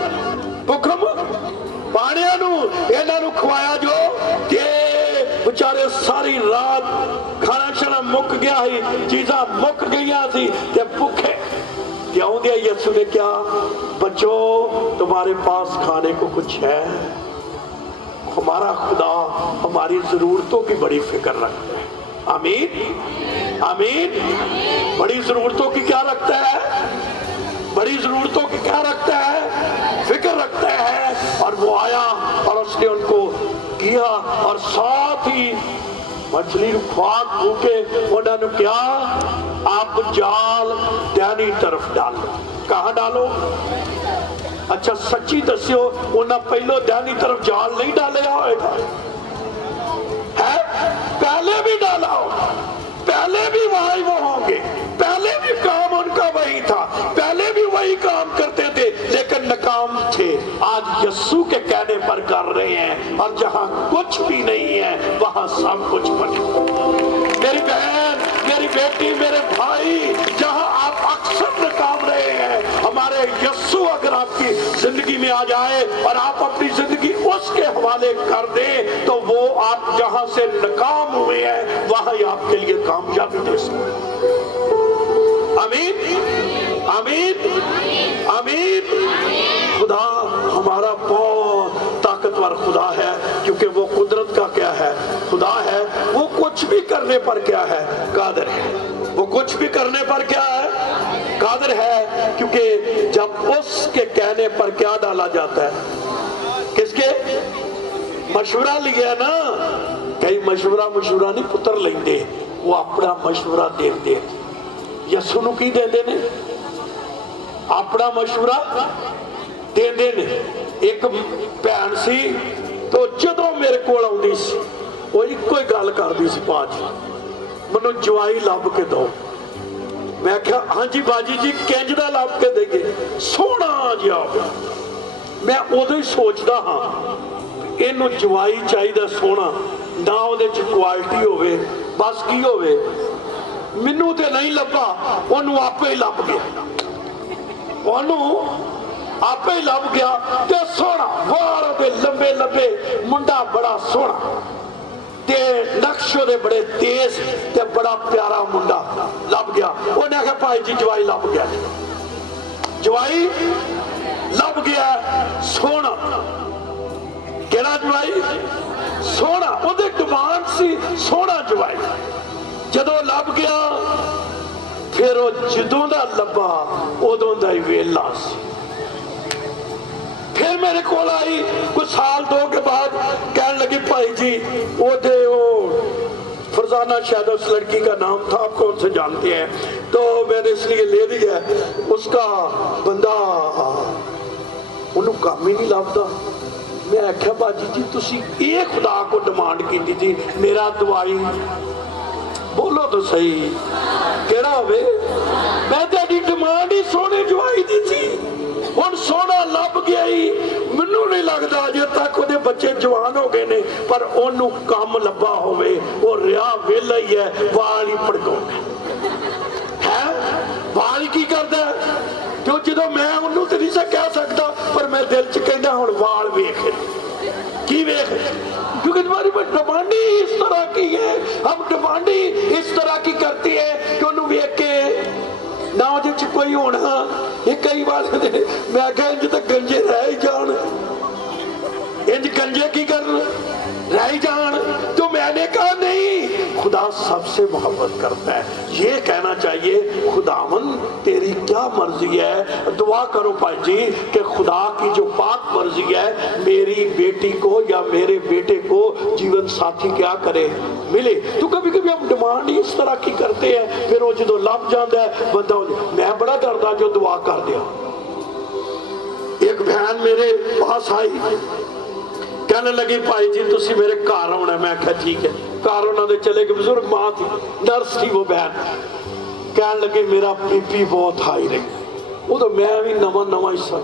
انہاں نو کھوایا جو تے بچارے ساری رات کھانا شنا مک گیا ہی، چیزاں مک گیا تھی تے بھوکے کیوں دیا؟ یسوع نے کیا؟ بچوں تمہارے پاس کھانے کو کچھ ہے؟ ہمارا خدا ہماری ضرورتوں کی بڑی فکر رکھتا ہے۔ آمین آمین۔ بڑی ضرورتوں کی کیا رکھتا ہے؟ بڑی ضرورتوں کی کیا رکھتا ہے؟ فکر رکھتا ہے۔ اور وہ آیا اور اس نے ان کو کیا، اور ساتھ ہی مچھلی کھواک بھوکے انہوں نے کیا؟ آپ جال دہنی طرف ڈالو۔ کہاں ڈالو؟ اچھا سچی دسیو انہوں پہلو دہنی طرف جال نہیں ڈالے ہوئے گا ہے؟ پہلے بھی ڈالا ہو، پہلے بھی وہاں وہ ہوں گے، پہلے بھی کام ان کا وہی تھا، پہلے بھی وہی کام کرتے تھے لیکن ناکام تھے۔ آج یسوع کے کہنے پر کر رہے ہیں، اور جہاں کچھ بھی نہیں ہے وہاں سب کچھ بنے۔ میری بہن، میری بیٹی، میرے بھائی، جہاں آپ اکثر ناکام رہے ہیں، ہمارے یسوع اگر آپ کی زندگی میں آ جائے اور آپ اپنی زندگی اس کے حوالے کر دیں تو وہ آپ جہاں سے ناکام ہوئے ہیں وہاں ہی آپ کے لیے کامیابی دے سکتے۔ آمین آمین آمین۔ خدا ہمارا بہت طاقتور خدا ہے، کیونکہ وہ قدرت کا کیا ہے؟ خدا ہے۔ وہ کچھ بھی کرنے پر کیا ہے؟ قادر ہے۔ وہ کچھ بھی کرنے پر کیا ہے؟ قادر ہے، کیونکہ جب اس کے کہنے پر کیا ڈالا جاتا ہے؟ کس کے؟ मशवरा लिया ना, कई मशवरा नहीं पुत्र लेंदे, वो अपना मशवरा देंदे। यसू नूं की देंदे ने? अपना मशवरा देंदे ने। एक भैन सी तो जदों मेरे कोल आउंदी सी वो इक्को ही गल करदी सी, बाजी मैनूं जवाई लभ के दो। मैं क्या हाँ जी बाजी जी किंज दा लभ के देगे? सोहना जिहा होवे। मैं उदों ही सोचदा हाँ इहनूं जवाई चाहिदा सोहना, ना उहदे च क्वालिटी होवे, बस की होवे। मैनूं ते नहीं लभा, उहनूं आपे ही लभ गया, उहनूं आपे ही लभ गया। ते सोहना वाल दे लंबे लंबे, मुंडा बड़ा सोहना ते नक्श दे बड़े तेज ते बड़ा प्यारा मुंडा लभ गया। उन्हें आख्या भाई जी जवाई लभ गया, जवाई लभ गया सोहना। केड़ा जवाई? सोहना। उहदी डिमांड सी सोहना जवाई। जदों लभ गया फिर वो जदों दा लभा उदों दा ही वेला सी। फिर मेरे को आई कुछ साल दो के बाद, कहने लगी भाई जी ओदे वो फरजाना शायद उस लड़की का नाम था, आप कौन से जानते हैं, तो मैंने इसलिए ले लिया, उसका बंदा उन्होंने काम ही नहीं लभदा। मैं आख्या बाजी जी तुसी ये खुदा को डिमांड की थी मेरा दवाई बोलो तो सही केड़ा होवे? मैं तेरी डिमांड ही सोने जवाई दी थी, हुण सोहना लभ गया ही। मैनू नहीं लगता अजे तक वो बच्चे जवान हो गए ने, पर ओनू काम लभा होवे, वो रिहा वेला ही है, वाल ही भड़काउंदा है। वाल की करदा क्यों? जो मैं उन्होंने तो नहीं कह सकता, पर मैं दिल च कहना हुण वाल वेख की वेख, क्योंकि तुम्हारी डिमांड ही इस तरह की है। हम डिमांड ही इस तरह की करती है कि उन्होंने वेख के ना वो कोई होना। ये कई बार मैं क्या इंज तो गंजे रह ही जान, इंज गंजे की करन रह ही जान। तो मैंने कहा नहीं, खुदा सबसे मोहब्बत करता है। ये कहना चाहिए खुदावन तेरी क्या मर्जी है। दुआ करो भाई जी कि खुदा की जो पाक मर्जी है मेरी बेटी को या मेरे बेटे को जीवन साथी क्या करे मिले। तो कभी कभी हम डिमांड इस तरह की करते हैं, फिर वो जो लभ जाता है बंदा। मैं बड़ा डरदा जो दुआ कर दिया। एक बहन मेरे पास आई, कहने लगी भाई जी तुसी मेरे घर आना। मैं क्या ठीक है। घर उन्होंने चले गए, बुजुर्ग माँ थी, नर्स थी वो बहन। कहने लगी मेरा बीपी बहुत हाई रही। वो तो मैं भी नवा नवा ही सा,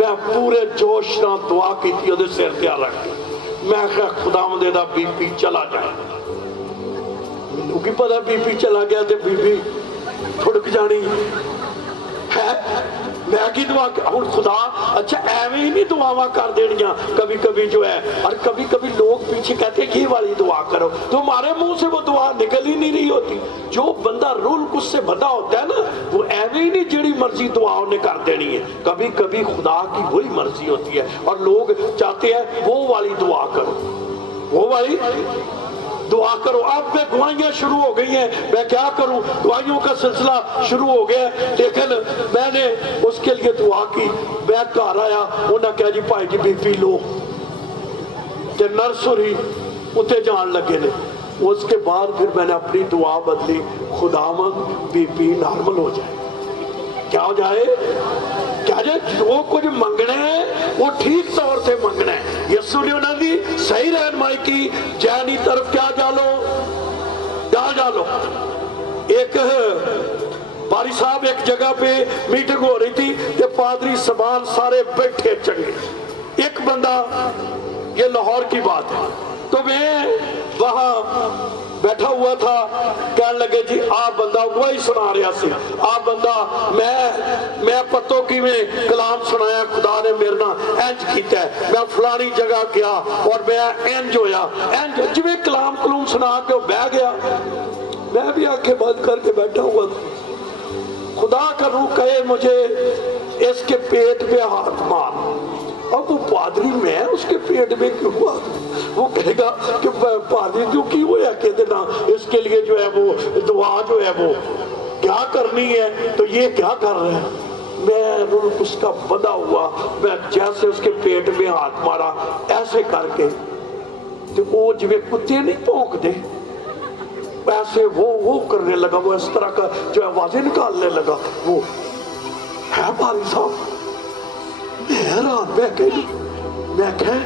मैं पूरे जोश ना दुआ की थी ਉਹਦੇ सिर ते रख के। मैं क्या खुदावंद दा बीपी चला जाए। मैनू की पता बीपी चला गया तो बीबी ठुड़क जानी है। मैं की दुआ हुण खुदा अच्छा एवं ही नहीं दुआवां कर देनियां। कभी कभी जो है, और कभी कभी लोग पीछे कहते हैं ये वाली दुआ करो, तो हमारे मुंह से वो दुआ निकल ही नहीं रही होती। जो बंदा रूल कुछ से बंधा होता है ना, वो एवं ही नहीं जेड़ी मर्जी दुआ उन्हें कर देनी है। कभी कभी खुदा की वही मर्जी होती है और लोग चाहते हैं वो वाली दुआ करो, वो वाली दुआ करो। अब मैं दुआइयां शुरू हो गई हैं, मैं क्या करूं, दुआइयों का सिलसिला शुरू हो गया। लेकिन मैंने उसके लिए दुआ की। मैं घर आया, उन्हें कहा जी भाई जी बीपी लो, ते नर्सरी उत्ते जान लगे ने। उसके बाद फिर मैंने अपनी दुआ बदली, खुदावंद बीपी नॉर्मल हो जाए। क्या हो जाए? क्या जो कुछ मंगना है वो ठीक तौर से मंगना है। यीशु ने उन्होंने सही रहनुमाई की, जैनी तरफ क्या डालो, क्या डालो। एक बारी साहब एक जगह पे मीटिंग हो रही थी, ते पादरी सबान सारे बैठे चंगे। एक बंदा, ये लाहौर की बात है, तो मैं वहां बैठा हुआ था। कहने लगे जी आप बंदा वही सुना रहा सी, आप बंदा मैं पतो कि में कलाम सुनाया, खुदा ने मेरे ना इंज कीता है, मैं फलानी जगह गया और मैं इंज होया, इंज जिवें कलाम कलूम सुना के बह गया। मैं भी आंखें बंद करके बैठा हुआ था। खुदा का रूह कहे मुझे इसके पेट पे हाथ मार। अब वो पादरी मैं उसके पेट में क्यों हुआ? वो कहेगा कि पादरी जो की हुआ कहते ना, इसके लिए जो है वो दुआ जो है वो क्या करनी है, तो ये क्या कर रहे हैं। मैं उसका बंधा हुआ, मैं जैसे उसके पेट में हाथ मारा, ऐसे करके तो वो जिਵੇਂ कुत्ते नहीं भौंकते ऐसे वो करने लगा, वो इस तरह का जो आवाजें निकालने लगा। वो है भारी साहब, मैं हैरान, मैं कह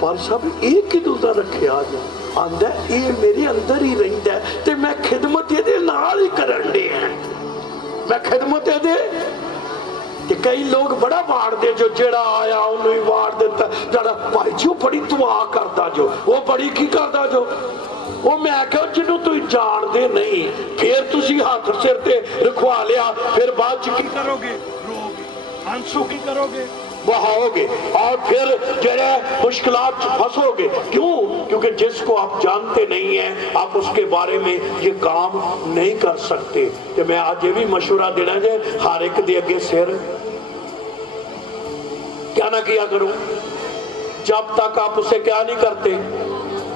भारी साहब ये किदों दा रखे आज आंदा ये मेरे अंदर ही रहिंदा ते मैं खिदमत ये नाल ही करन दे, मैं खिदमत ये कि कई लोग बड़ा वाड़ दे जो जेड़ा आया उन्हें वाड़ देता, जरा भाई जी वो बड़ी दुआ करता जो, वो बड़ी की करता जो, वो मैं क्या जिन्हों तुम जानते नहीं, फिर तुसी हाथ सिर ते रखवा लिया, फिर बाद च की करोगे, रोगे, आंसू की करोगे, बहाओगे और फिर जरा मुश्किलात फंसोगे। क्यों? क्योंकि जिसको आप जानते नहीं हैं आप उसके बारे में ये काम नहीं कर सकते। तो मैं आज ये भी मशवरा देना है, हर एक दे अगे सिर क्या ना किया करो जब तक आप उसे क्या नहीं करते,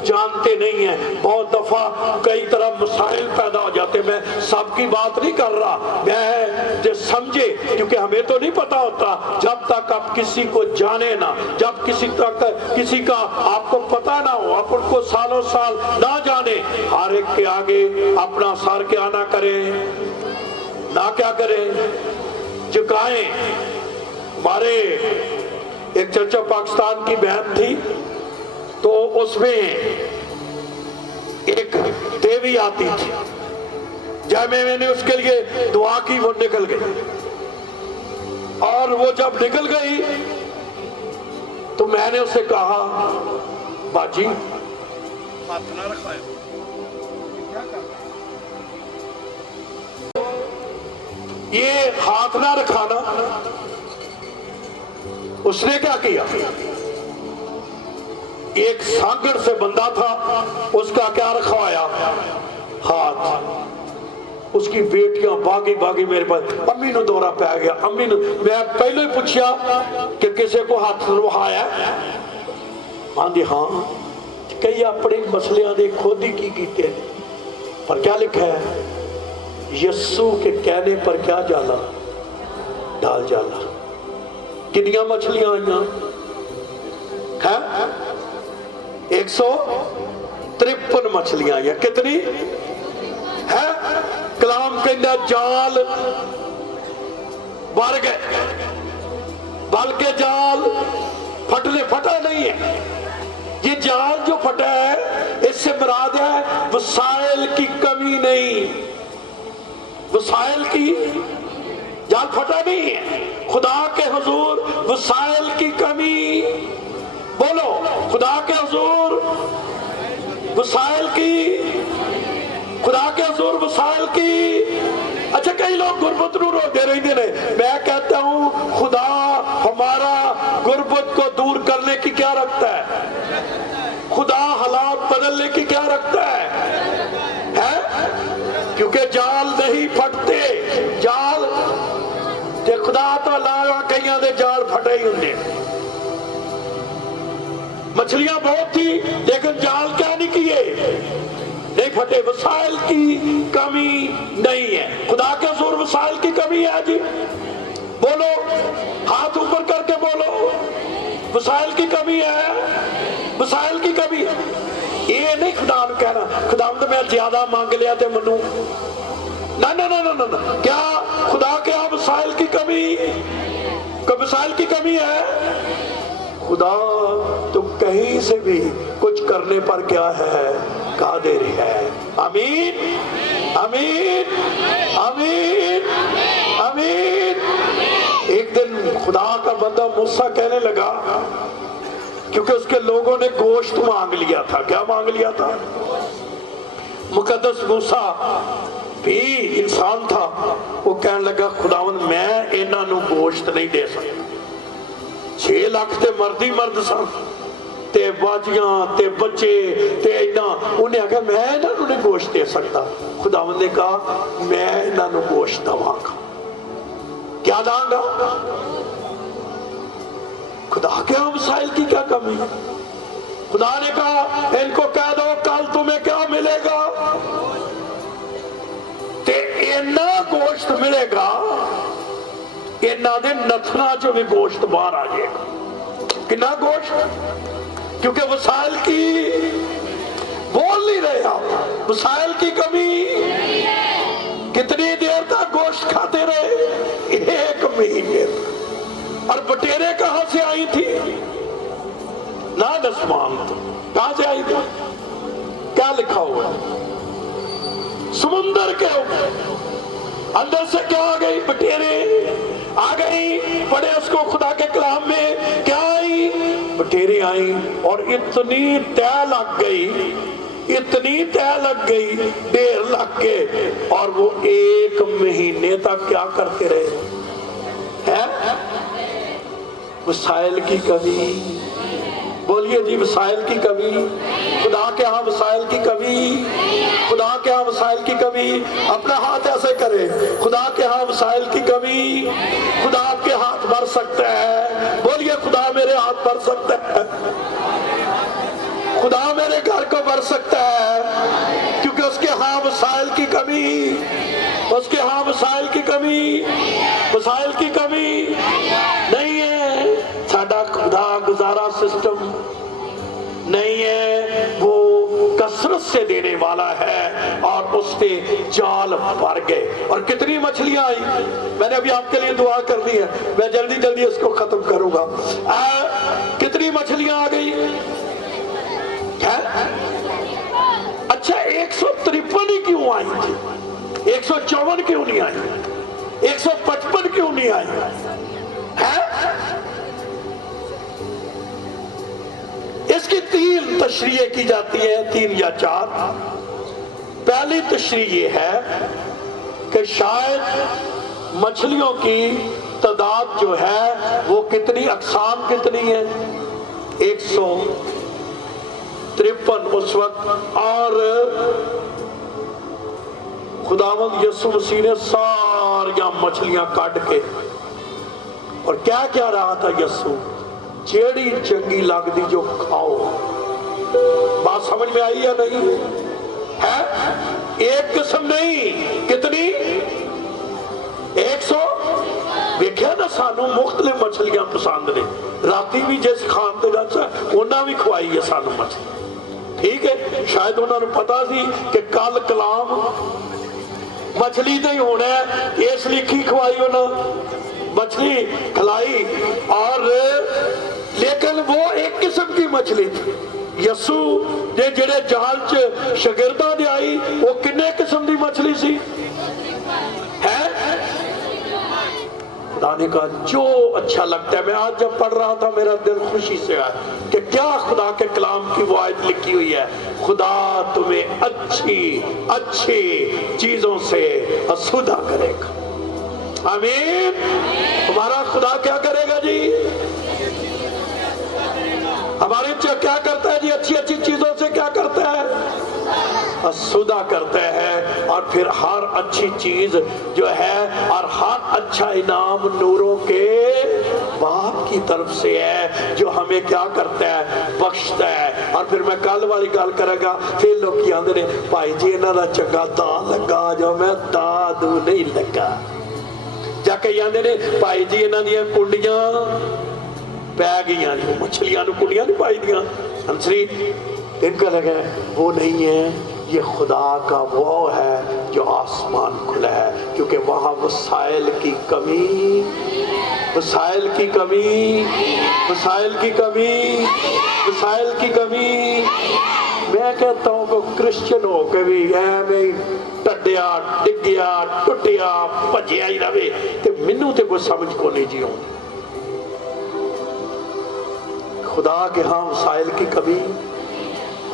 जानते नहीं है। बहुत दफा कई तरह मसाइल पैदा हो जाते, मैं सबकी बात नहीं कर रहा, मैं जो समझे, क्योंकि हमें तो नहीं पता होता जब तक आप किसी को जाने ना, जब किसी का आपको पता ना हो, आप उनको सालों साल ना जाने, हर एक के आगे अपना सर क्या ना करें, ना क्या करें, झुकाएं। हमारे एक चर्चा पाकिस्तान की बहन थी, तो उसमें एक देवी आती थी, जब मैंने उसके लिए दुआ की वो निकल गई, और वो जब निकल गई तो मैंने उसे कहा बाजी हाथ ना रखाए, ये हाथ ना रखाना। उसने क्या किया, एक सांगड़ से बंदा था, उसका क्या रखवाया, हाथ। उसकी बेटियां भागी भागी मेरे पास, अम्मी नु दौरा पै गया, अम्मी नु। मैं पहले ही पूछा कि किसी को हाथ रखवाया, आंधी हाँ, कई अपने मसलियां दे खुद ही की कीते, पर क्या लिखा है, यस्सु के कहने पर क्या जाला डाल जाला। कितनियां मछलियां आईयां हैं, 153 मछलियां या कितनी है। कलाम कहना जाल भर गए, बल्कि जाल फटा नहीं है, ये जाल जो फटा है इससे मुराद है वसाइल की कमी नहीं, वसाइल की, जाल फटा नहीं है, खुदा के हुजूर वसाइल की कमी, बोलो खुदा के हुजूर वसाइल की, खुदा के हुजूर वसाइल की। अच्छा कई लोग गुरबत नूं रोते रहते ने, मैं कहता हूं खुदा हमारा गुरबत को दूर करने की क्या रखता है, खुदा हालात बदलने की क्या रखता है? क्योंकि जाल नहीं फटते, जाल ते खुदा तो अलावा कईयां दे जाल फटे ही होंगे। मछलियां बहुत थी लेकिन जाल क्या नहीं किए, नहीं फटे। वसाइल की कमी नहीं है, खुदा के हुजूर वसाइल की कमी है जी, बोलो हाथ ऊपर करके बोलो, वसाइल की कमी है, वसाइल की कमी। ये नहीं खुदा ने कहना खुदा तो मैं ज्यादा मांग लिया तो मनु, ना ना ना ना ना, ना। क्या खुदा के यहाँ वसाइल की कमी, वसाइल की कमी है? खुदा तुम कहीं से भी कुछ करने पर क्या है, कादिर है। आमीन आमीन आमीन आमीन। एक दिन खुदा का बंदा मूसा कहने लगा, क्योंकि उसके लोगों ने गोश्त मांग लिया था। क्या मांग लिया था? मुकद्दस मूसा भी इंसान था, वो कहने लगा खुदावंद मैं इन्हां नूं गोश्त नहीं दे सकता। 6 लाख ते मर्दी मर्द सन ते बाजियां ते बच्चे ते इन्ना, उन्हें आखा मैं इन्हां नूं नहीं गोश्त दे सकता। खुदावंद ने कहा मैं इन्हां नूं गोश्त दवांगा। क्या दांगा? खुदा के वसाइल की क्या कमी? खुदा ने कहा इनको कह दो कल तुम्हें क्या मिलेगा, ते इन्ना गोश्त मिलेगा, इन्ना दे नथना चो भी गोश्त बाहर आ जाएगा। कितना गोश्त? क्योंकि वसाइल की वसाइल की कमी। कितनी देर तक गोश्त खाते रहे? 1 महीने। और बटेरे कहां से आई थी? नाद आसमान। कहां से आई थी? क्या लिखा हुआ? समुंदर के अंदर से क्या आ गई? बटेरे आ गई। पढ़े उसको खुदा के कलाम में, क्या आई? बटेरे आई। और इतनी तय लग गई, इतनी तय लग गई, 1.5 लाख के। और वो 1 महीने तक क्या करते रहे हैं? वसाइल की कमी। बोलिए जी, वसाइल की कमी। खुदा के यहाँ वसाइल की कमी, खुदा के यहाँ वसाइल की कमी। अपना हाथ ऐसे करे, खुदा के यहाँ वसाइल की कमी। खुदा आपके हाथ भर सकता है। बोलिए, खुदा मेरे हाथ भर सकता है, खुदा मेरे घर को भर सकता है, क्योंकि उसके यहाँ वसाइल की कमी, उसके यहाँ वसाइल की कमी, वसाइल की कमी नहीं है। साडा खुदा गुजारा सिस्टम नहीं है, वो कसरत से देने वाला है। और उसके जाल भर गए। और कितनी मछलियां आई? मैंने अभी आपके लिए दुआ कर दी है, मैं जल्दी जल्दी इसको खत्म करूंगा। कितनी मछलियां आ गई है? अच्छा, 153 ही क्यों आई थी? 154 क्यों नहीं आई? 155 क्यों नहीं आई है? इसकी 3 तशरीह की जाती है, 3 या 4। पहली तशरीह ये है कि शायद मछलियों की तादाद जो है वो कितनी, अक़साम कितनी है? 153 उस वक्त। और खुदावंद यीशु मसीह ने सारियां मछलियां काट के, और क्या क्या रहा था यीशु? जेड़ी चंगी लगती जो खाओ। बात समझ में आई या नहीं है? एक किस्म नहीं, कितनी? 100। देखिया ना, सानू मुख्तलिफ मछलियां पसंद ने। राती भी जिस खान ते जाचा उन्हें भी खवाई है सानू मछली, ठीक है। शायद उन्होंने पता सी कि कल कलाम मछली तो ही होना है, इसलिए की खवाई उन्हें, मछली खिलाई। और लेकिन वो एक किस्म की मछली थी। यसू ने जेड़े जाल च शागिर्दां दे आई, वो किन्ने किस्म की मछली सी है? खुदा ने कहा जो अच्छा लगता है। मैं आज जब पढ़ रहा था मेरा दिल खुशी से आया कि क्या खुदा के कलाम की वो आयत लिखी हुई है, खुदा तुम्हें अच्छी अच्छी चीजों से आसूदा करेगा। आमीन। हमारा खुदा क्या करेगा जी? हमारे क्या करता है जी? अच्छी अच्छी चीजों से क्या करता है? आसूदा करता है। और फिर हर अच्छी चीज जो है और हर अच्छा इनाम नूरों के बाप की तरफ से है, जो हमें क्या करता है? बख्शता है। और फिर मैं कल वाली गल करेगा, फिर लोग आंदे ने भाई जी इन्हां दा चंगा दा लगा, जो मैं दा दू नहीं लगा। जाके आंदे ने भाई जी इन्हां दियां कुंडियां पै गई, मछलियां कुंडियां नहीं पाई दियां हंसरी। इनका लगा वो नहीं है, ये खुदा का वो है जो आसमान खुला है, क्योंकि वहां वसाइल की कमी, वसाइल की कमी, वसाइल की कमी, वसाइल की कमी। मैं कहता हूं कि क्रिश्चियन हो के भी एवें टड्डिया डिग्गिया टुटिया भजिया ही रहे, तो मैनू तो कोई समझ को नहीं जी आती। खुदा के हाँ वसाइल की कमी।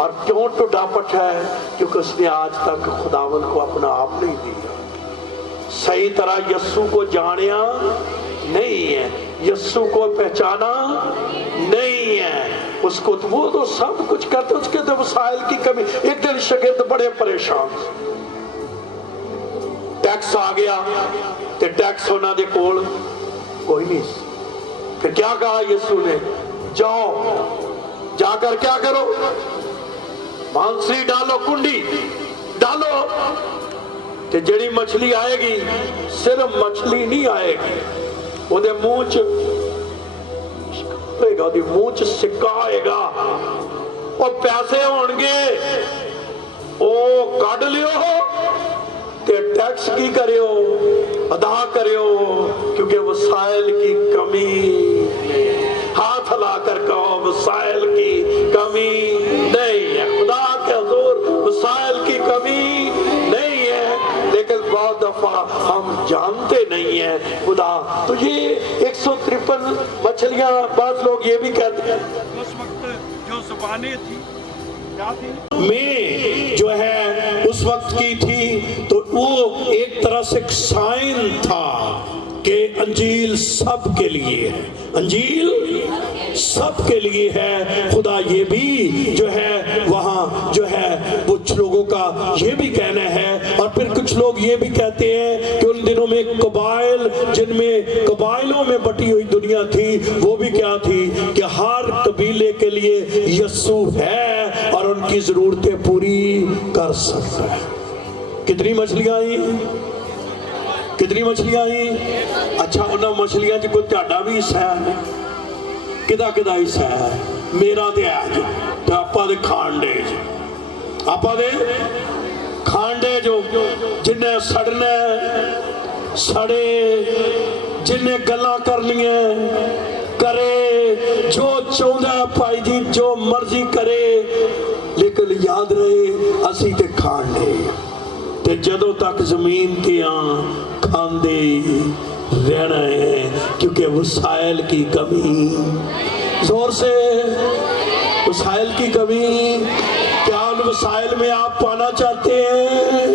और क्यों टुटापट है? क्योंकि उसने आज तक खुदावन को अपना आप नहीं दिया, सही तरह यस्सु को जानिया नहीं है, यस्सु को पहचाना नहीं है। उसको तो वो तो सब कुछ करते, उसके तो वसाइल की कमी। एक दिन शागिर्द बड़े परेशान, टैक्स आ गया तो टैक्स होना दे कोल कोई नहीं। फिर क्या कहा यीशु ने? जाओ जाकर क्या करो? बांसुरी डालो, कुंडी डालो, ते जेड़ी मछली आएगी सिर्फ मछली नहीं आएगी, ओदे मुंह च होएगा, ओदे मुंह च सिक्का आएगा, और पैसे होंगे, ਉਹ ਕੱਢ ਲਿਓ ਤੇ ਟੈਕਸ ਕੀ ਕਰਿਓ, अदा करो, क्योंकि वसाइल की कमी, हाथ लाकर कहो वसाइल की कमी नहीं है। खुदा के हुजूर वसाइल की कमी नहीं है, लेकिन बहुत दफा हम जानते नहीं है खुदा। तो ये 153 मछलियां, बाद लोग ये भी कहते हैं उस वक्त जो ज़ुबानें थी में जो है उस वक्त की थी, तो वो एक तरह से साइन था कि अंजील सब के लिए है, अंजील सब के लिए है। खुदा ये भी जो है वहाँ जो है कुछ लोगों का ये भी कहना है, और फिर कुछ लोग ये भी कहते हैं कि उन दिनों में कबाइल, जिनमें कबाइलों में बटी हुई दुनिया थी, वो भी क्या थी कि हर कबीले के लिए यस्सु है और उनकी जरूरतें पूरी कर सकता है। कितनी मछलियां आई, कितनी मछलियां आई? अच्छा, उन्होंने मछलियां च कोई ਤੁਹਾਡਾ भी हिस्सा है? किदा किदा हिस्सा है? मेरा तो है जो, तो आपा दे खाण दे, आपा दे खाण दे जो, जिन्हें सड़ना सड़े, जिन्हें गल्लां करनियां करे, जो चाहता भाई जी जो मर्जी करे, लेकिन याद रहे असी ते खाण दे, ते जदों तक जमीन ते खांदे रहना है, क्योंकि वसाइल की कमी, जोर से वसाइल की कमी। क्या उन वसाइल में आप पाना चाहते हैं?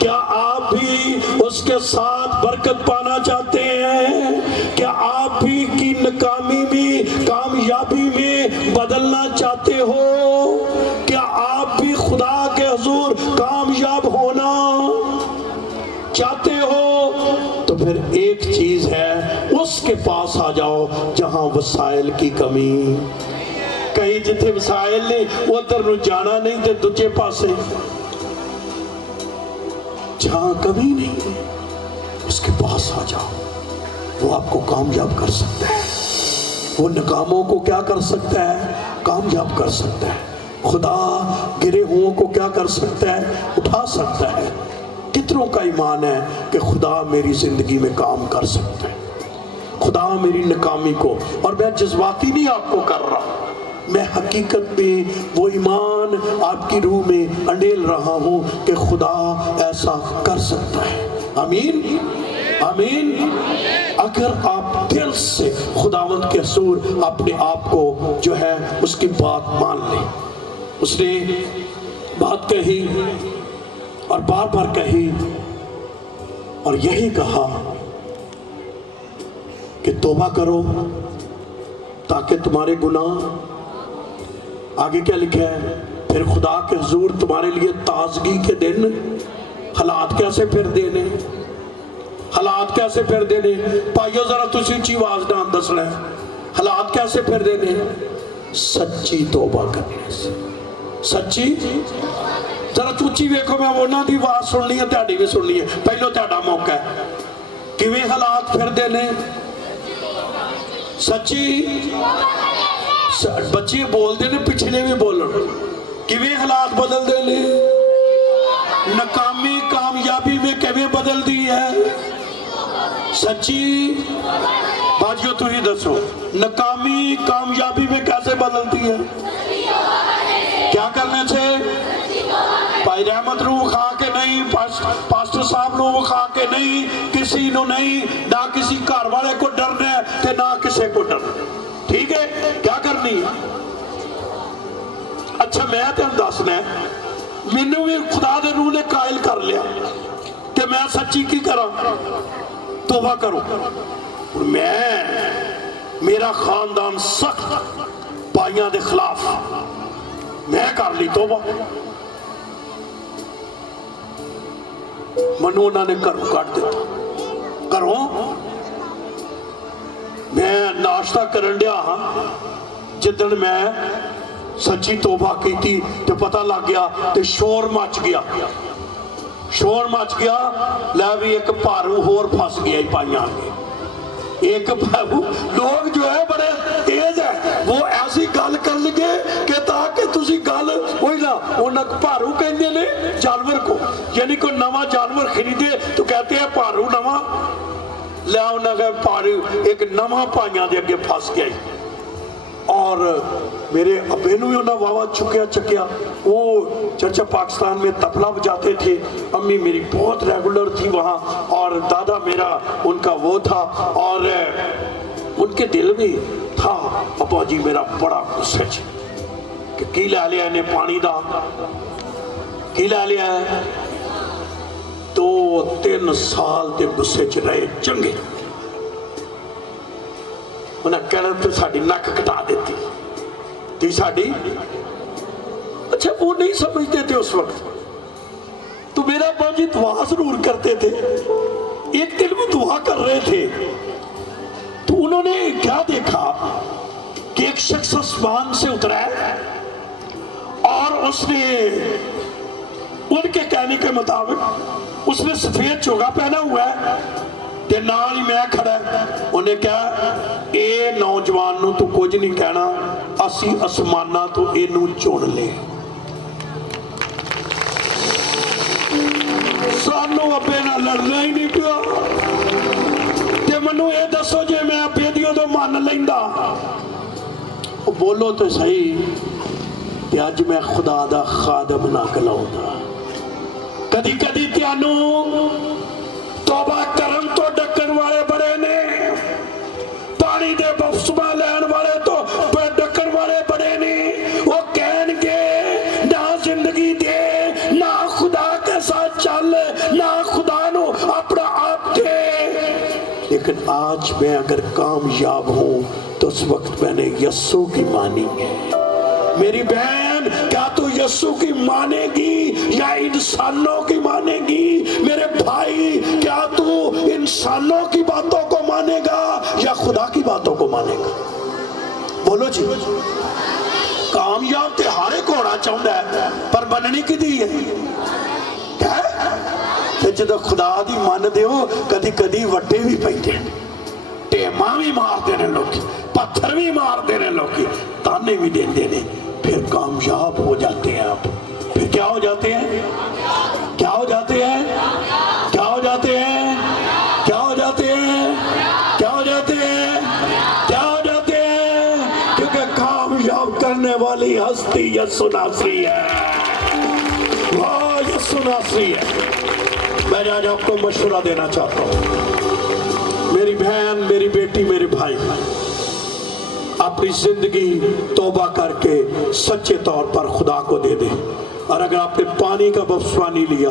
क्या आप भी उसके साथ बरकत पाना चाहते हैं? क्या आप भी की नाकामी में कामयाबी में बदलना चाहते हो? क्या आप भी खुदा के हुजूर कामयाब होना चाहते हो? तो फिर एक चीज है, उसके पास आ जाओ जहां वसाइल की कमी। कहीं जिथे वसाइल ने उधर नु जाना नहीं, ते दूजे पासे जहां कमी नहीं है उसके पास आ जाओ, वो आपको कामयाब कर सकता है। वो नाकामों को क्या कर सकता है? कामयाब कर सकता है। खुदा गिरे हुओं को क्या कर सकता है? उठा सकता है। कितनों का ईमान है कि खुदा मेरी जिंदगी में काम कर सकता है, खुदा मेरी नाकामी को, और मैं जज्बाती नहीं आपको कर रहा, मैं हकीकत में वो ईमान आपकी रूह में अंडेल रहा हूँ कि खुदा ऐसा कर सकता है। आमीन, आमीन। अगर आप दिल से खुदावंद के हुजूर अपने आप को जो है उसकी बात मान लें, उसने बात कही और बार बार कही, और यही कहा कि तौबा करो ताकि तुम्हारे गुनाह, आगे क्या लिखा है, फिर खुदा के हुजूर तुम्हारे लिए ताजगी के दिन, हालात कैसे फिर देने, हालात कैसे फिर देने? भाइयों जरा तुसी उच्ची आवाज नाल दसना, हालात कैसे फिर देने? सच्ची तौबा करने से। सच्ची, जरा उच्ची वेखो, मैं उन्हां दी आवाज सुननी है, तुहाडी भी सुननी है, पहलो तुहाडा मौका है। किवें हालात फिर देने? सच्ची, बच्चे बोलते ने, पिछले भी बोलन, किवें हालात बदल देने? नाकामी कामयाबी में किवें बदलती है? सच्ची बाजियो तुम ही दसो, नाकामी कामयाबी में कैसे बदलती है? क्या करना चाहिए? भाई रहमत रू खा के नहीं, पास्टर साहब नु खा के नहीं, किसी नु नहीं, ना किसी घर वाले को डरना है ते ना किसी को डरना, ठीक है? क्या करनी है? अच्छा, मैं तेन दसना, मैनू भी खुदा दे रूह ने कायल कर लिया कि मैं सच्ची की करा, तौबा करो। मैं, मेरा खानदान सख्त भाइयों के खिलाफ, मैं कर ली तौबा, मनु उन्होंने घरों कट दिता, घरों। मैं नाश्ता करन दिया हाँ, जिदन मैं सच्ची तौबा की तो पता लग गया, तो शोर मच गया, शोर मच गया, लै भी एक भारू होर फस गया पाइया, एक लोग जो है बड़े तेज है, वो ऐसी गल कर लगे कि ताकि तुसी गल वही ना उन्हें भारू कहते ने जानवर को, यानी कोई नवा जानवर खरीदे तो कहते हैं भारू नवा लिया, उन्हें भारू एक नवा भाइयों के अगे फस गया। और मेरे अबे भी उन्हें वावा चुकया चकिया। वो चर्चा पाकिस्तान में तबला बजाते थे, अम्मी मेरी बहुत रेगुलर थी वहाँ, और दादा मेरा उनका वो था, और उनके दिल में था अब्बा जी मेरा बड़ा गुस्से कि की लै लिया इन्हें पानी दा, की लै लिया। 2-3 साल के गुस्से च रहे चंगे। उन्हें कहना तो साड़ी नक कटा देती थी साड़ी। अच्छा वो नहीं समझते थे उस वक्त, तो मेरा बाजी दुआ जरूर करते थे। एक दिन वो दुआ कर रहे थे तो उन्होंने क्या देखा कि एक शख्स आसमान से उतरा है और उसने उनके कहने के मुताबिक उसने सफेद चोगा पहना हुआ है ते नाल ही मैं खड़ा। उन्हें कहा ए नौजवान नूं तू कुछ नहीं कहना, असी आसमाना तो इनू चुन ले। सानू अब्बे नाल लड़ना ही नहीं पिया ते मैनू ये दसो जे मैं अब्बे दी उदों मन लैंदा। बोलो तो सही कि अज मैं खुदा दा खादम ना कहलाउंदा। कदी कदी त्यानू तौबा करन तो डकन वाले बड़े ने, पानी दे बपसमा लैन वाले तो डकन वाले बड़े ने। वो कहणगे ना जिंदगी दे, ना खुदा के साथ चल, ना खुदा नु अपना आप दे। लेकिन आज मैं अगर कामयाब हूं तो उस वक्त मैंने यस्सु की मानी है। मेरी बहन क्या तू यस्सु की मानेगी या इंसानों की मानेगी? मेरे भाई क्या तू इंसानों की बातों को मानेगा या खुदा की बातों को मानेगा? बोलो जी। कामयाब ते हर एक होना चाहता है, पर मननी किदी है? जो खुदा दी मन दे कदी कदी वटे भी पैंदे, टेमा भी मारते हैं लोग, पत्थर भी मारते हैं लोग, ताने भी देते हैं, फिर कामयाब हो जाते हैं। आप फिर क्या हो जाते हैं? क्या हो जाते हैं? क्या हो जाते हैं? क्या हो जाते हैं? क्या हो जाते हैं? क्या हो जाते हैं? क्योंकि कामयाब करने वाली हस्ती यस्सु नासरी है। वाह यस्सु नासरी है। मैं आज आपको मशवरा देना चाहता हूँ, मेरी बहन, मेरी बेटी, मेरे भाई, अपनी जिंदगी तौबा करके सच्चे तौर पर खुदा को दे दे। और अगर आपने पानी का बपतिस्मा नहीं लिया,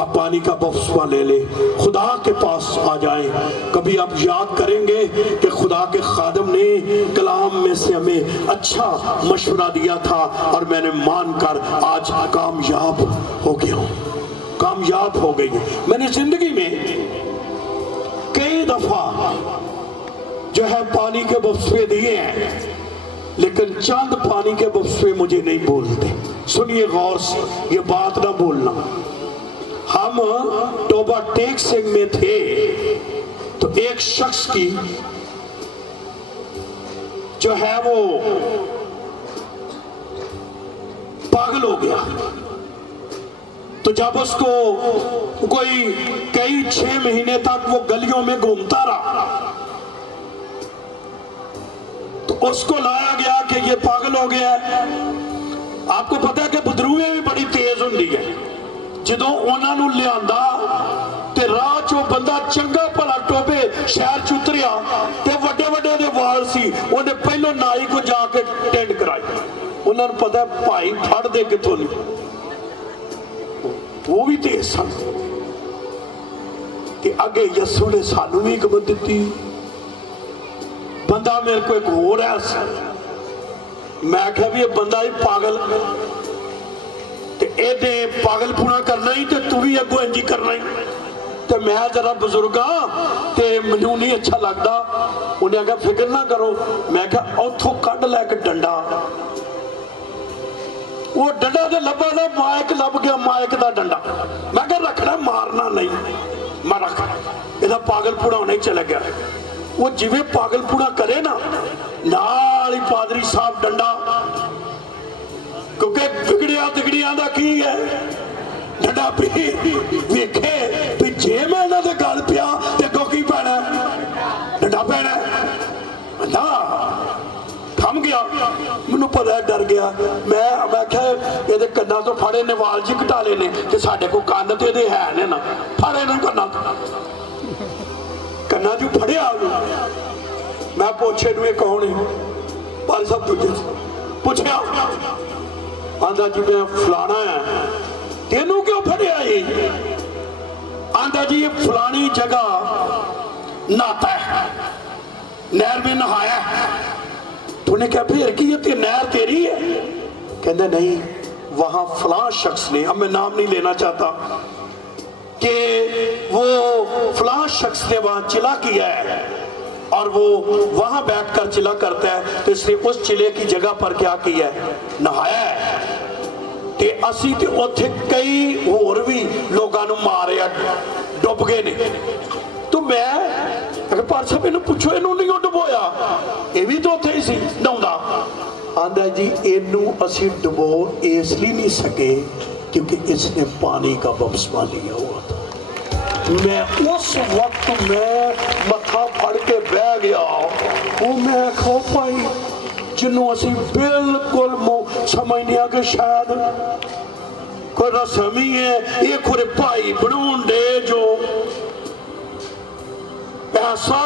आप पानी का बपतिस्मा ले ले, खुदा के पास आ जाएं। कभी आप याद करेंगे कि खुदा के खादम ने कलाम में से हमें अच्छा मशवरा दिया था और मैंने मानकर आज कामयाब हो गया हूँ, कामयाब हो गई। मैंने जिंदगी में कई दफा जो है पानी के बपतिस्मे दिए हैं, लेकिन चंद पानी के बपतिस्मे मुझे नहीं बोलते। सुनिए गौर से, ये बात ना भूलना। हम टोबा टेक सिंह में थे तो एक शख्स की जो है वो पागल हो गया। तो जब उसको कोई कई 6 महीने तक वो गलियों में घूमता रहा तो उसको लाया गया कि ये पागल हो गया है। आपको पता है कि बदरूएं भी बड़ी तेज होंदी है। जदों उन्होंने लियांदा ते राह चो बंदा चंगा भला टोबे शहर च उतरिया ते वड्डे वड्डे दे वाल सी, उन्हें पहलों नाई को जाके टेंड कराई। उन्होंने पता है भाई फड़ दे किथों नहीं, वो भी तेज सन। कि अगे यस्सु ने सानू भी हिकमत दी। बंदा मेरे को एक होर है, मैं क्या भी ये बंदा ही पागल ते एदे पागलपुना करना ही ते तू भी अगो इंजी करना ही। ते मैं जरा बुजुर्ग हाँ ते मैनू नहीं अच्छा लगता। उन्हें आखिया फिक्र ना करो। मैं क्या उथों कढ़ लैके डंडा, वो डंडा तो लभा ना, माइक लभ गया, माइक का डंडा। मैं क्या रखना, मारना नहीं, मैं रख। ਇਹਦਾ ਪਾਗਲਪੁਣਾ ਨਹੀਂ ਚਲਾ ਗਿਆ। वो जिवें पागलपुरा करे ना, नाल ही पादरी साहब डंडा, क्योंकि बिगड़िया तिगड़िया दा की है डंडा पी वेखे भी जे मैं इन्हां दे गल पिया ते अगों की पैना, डंडा पैना। बंदा थम गया, मैनू पता है, डर गया। मैं क्या ये कन्ना तो फड़े ने वाल जी घटा लेने कि साढ़े को कन्न तो ये है ने ना, फड़े ने कन्ना जो फड़िया। मैं पूछे नू कौन है, पर सब दूजे पूछया, आंदा जी मैं फलाना है। तेनू क्यों फड़िया ये? आंदा जी ये फलानी जगह नहाता है, नहर में नहाया। तूने क्या फिर की ये नहर तेरी है? कहता नहीं, वहां फलां शख्स ने, अब मैं नाम नहीं लेना चाहता, कि वो फलां शख्स ने वहां चिला किया है और वो वहां बैठकर चिला करता है, तो इसने उस चिले की जगह पर क्या किया है? नहाया है। ते असी ते उत्थे कई होर भी लोगों नूं मारिया, डुब गए ने। तो मैं पर सब इन्हू पूछो, इन्हू नहीं डुबोया, ये भी तो उत्थे ही सी नहाउंदा। आंदा जी इनू असी डुबो इसलिए नहीं सके क्योंकि इसने पानी का बपतिस्मा लिया हुआ था। मैं उस वक्त मैं मत्था फड़ के बह गया, वो मैं खो पाई जिन्हों असी बिल्कुल समझने आ कि शायद कोई रस्म ही है, ये खुरे भाई बनाउण दे जो ऐसा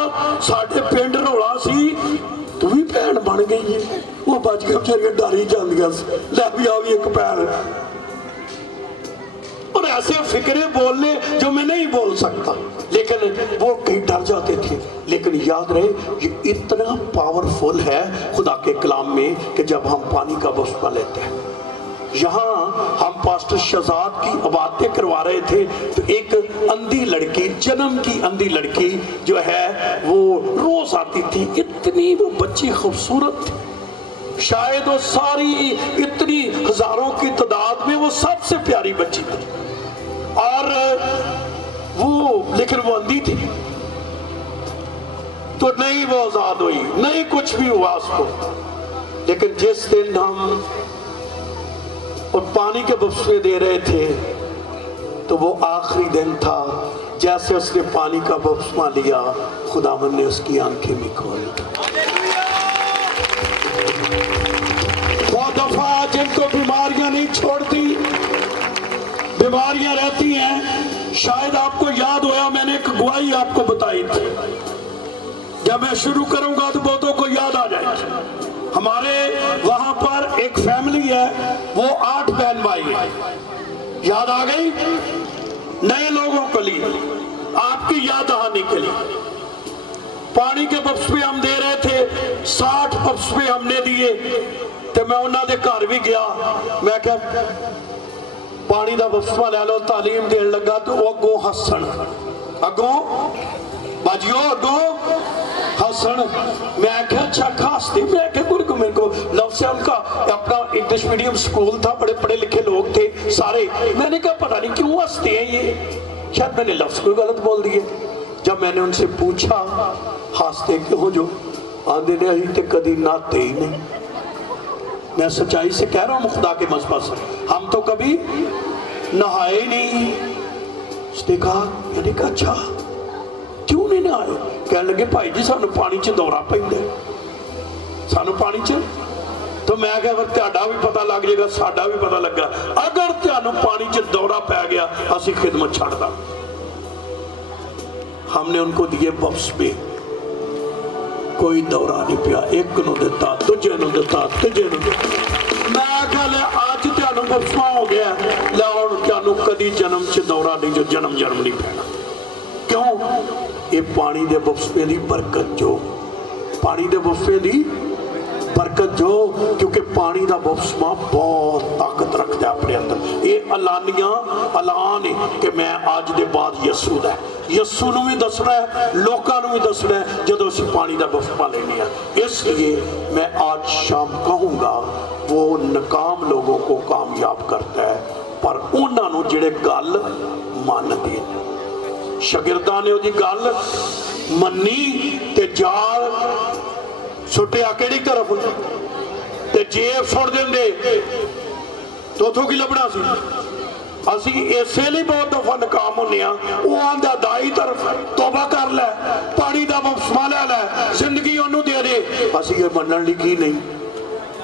साढ़े पिंड रौला सी, तू भी भैन बन गई है। वो बच के बेचारियां डर ही जांदियां, लै भी आ भी एक पैर। और ऐसे फिक्रे बोलने जो मैं नहीं बोल सकता, लेकिन वो कहीं डर जाते थे। लेकिन याद रहे ये इतना पावरफुल है खुदा के कलाम में कि जब हम पानी का बपतिस्मा लेते हैं, यहाँ हम पास्टर शहजाद की बातें करवा रहे थे, तो एक अंधी लड़की, जन्म की अंधी लड़की जो है वो रोज आती थी। इतनी वो बच्ची खूबसूरत थी, शायद वो सारी इतनी हजारों की तादाद में वो सबसे प्यारी बच्ची थी। और वो लेकिन वो अंधी थी, तो नहीं वो आजाद हुई, नहीं कुछ भी हुआ उसको। लेकिन जिस दिन हम और पानी के बपतिस्मे दे रहे थे, तो वो आखिरी दिन था। जैसे उसने पानी का बपतिस्मा लिया, खुदावन ने उसकी आंखें भी खोल। बहुत दफा जिनको बीमारियां नहीं छोड़ती, बीमारियां रहती हैं। शायद आपको याद होया, मैंने एक गवाही आपको बताई थी। जब मैं शुरू करूंगा तो बहुतों को याद आ जाएगी। हमारे वहां पर एक फैमिली है, वो 8 बहन भाई है। याद आ गई? नए लोगों के लिए, आपकी याद दहानी के लिए। पानी के बपतिस्मे हम दे रहे थे, 60 बपतिस्मे हमने दिए। तो मैं उन्होंने घर भी गया, मैं क्या पानी का बपतिस्मा लै लो, तालीम देन लगा, तो वो अगों हसन, अगों बाजियो अगों हसन। मैं क्या अच्छा खासते, मैं क्या गुरु को, मेरे को लव से उनका अपना इंग्लिश मीडियम स्कूल था, बड़े पढ़े लिखे लोग थे सारे। मैंने कहा पता नहीं क्यों हंसते हैं ये, शायद मैंने लफ्ज कोई गलत बोल दिए। जब मैंने उनसे पूछा हंसते क्यों जो, आंदे ने अभी तो कभी नहाते ही नहीं। मैं सच्चाई से कह रहा हूँ खुदा के मज़बा से, हम तो कभी नहाए नहीं। उसने कहा, मैंने कहा अच्छा क्यों नहीं नहाए? कह लगे भाई जी सानू पानी च दौरा पैंदा, सानू पानी च। तो मैं क्या तुहाडा भी पता लग जाएगा, साडा भी पता लगा। अगर तुहानू पानी च दौरा पै गया, असी खिदमत छड्ड दा। हमने उनको दिए बपतिस्मे, कोई दौरा नहीं पिया। एक नूं दिता, दूजे नूं दिता, तीजे नूं दिता। मैं कह लिया अज तुहानू बपतिस्मा हो गया, लै हुण तुहानू कदी जन्म च दौरा नहीं, जो जन्म नहीं पैना। क्यों? ये पानी दे बपतिस्मे दी बरकत जो, पानी दे बपतिस्मे दी बरकत जो, क्योंकि पानी का बपतिस्मा बहुत ताकत रखता है अपने अंदर। ये अलानियां ऐलान है कि मैं अज दे बाद यसू दा, यसू नूं भी दसना है, लोकां नूं भी दसना है जदों असीं पानी का बपतिस्मा लेने हैं। इसलिए मैं आज शाम कहूँगा, वो नाकाम लोगों को कामयाब करता है, पर उन्होंने जिहड़े गल मनदे ने, शागिर्दां ने उहदी गल ਮੰਨੀ ਤੇ ਜਾਲ ਸੁੱਟਿਆ ਕਿਹੜੀ ਤਰਫ ਤੇ ਜੇਬ ਸੁੱਟ ਦਿੰਦੇ ਤੇ ਉਥੋਂ ਕੀ ਲੱਭਣਾ ਸੀ। ਅਸੀਂ ਇਸੇ ਲਈ ਬਹੁਤ ਦਫਾ ਨਾਕਾਮ ਹੁੰਦੇ ਆ। ਉਹ ਆਂਦਾ ਦਾਈ ਤਰਫ ਤੋਬਾ ਕਰ ਲੈ, ਪਾਣੀ ਦਾ ਬਪਤਿਸਮਾ ਲੈ ਲੈ, ਜ਼ਿੰਦਗੀ ਉਹਨੂੰ ਦੇ ਦੇ। ਅਸੀਂ ਇਹ ਮੰਨਣ ਲਈ ਕੀ ਨਹੀਂ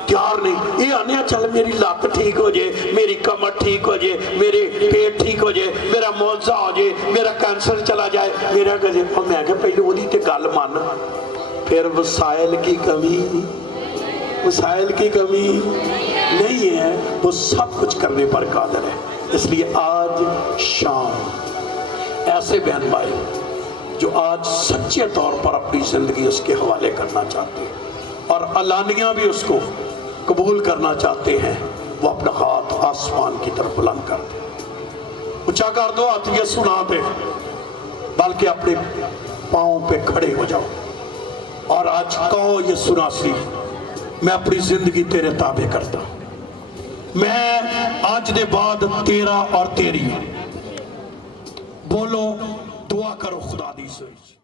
ਤਿਆਰ ਨਹੀਂ। ਇਹ ਆਨੇ ਚੱਲ ਮੇਰੀ ਲੱਤ ਠੀਕ ਹੋ ਜੇ, ਮੇਰੀ ਕਮਰ ਠੀਕ ਹੋ ਜੇ, ਮੇਰੇ ਪੇਟ ਠੀਕ ਹੋ ਜੇ, ਮੇਰਾ ਮੌਜਾ ਹੋ ਜੇ, ਮੇਰਾ ਕੈਂਸਰ ਚਲਾ ਜਾਏ, ਮੇਰਾ ਕਦੇ। ਮੈਂ ਕਿਹਾ ਪਹਿਲੇ ਉਹਦੀ ਤੇ ਗੱਲ ਮੰਨ, फिर वसाइल की कमी, वसाइल की कमी नहीं है, वो सब कुछ करने पर कादिर है। इसलिए आज शाम ऐसे बहन भाई जो आज सच्चे तौर पर अपनी जिंदगी उसके हवाले करना चाहते हैं और अलानिया भी उसको कबूल करना चाहते हैं, वो अपना हाथ आसमान की तरफ बुलंद कर दे, ऊंचा कर दो हाथ, ये सुना दे, बल्कि अपने पाँव पे खड़े हो जाओ और आज कहो ये सुना सी, मैं अपनी जिंदगी तेरे ताबे करता, मैं आज दे बाद तेरा और तेरी। बोलो, दुआ करो खुदा दी सोई।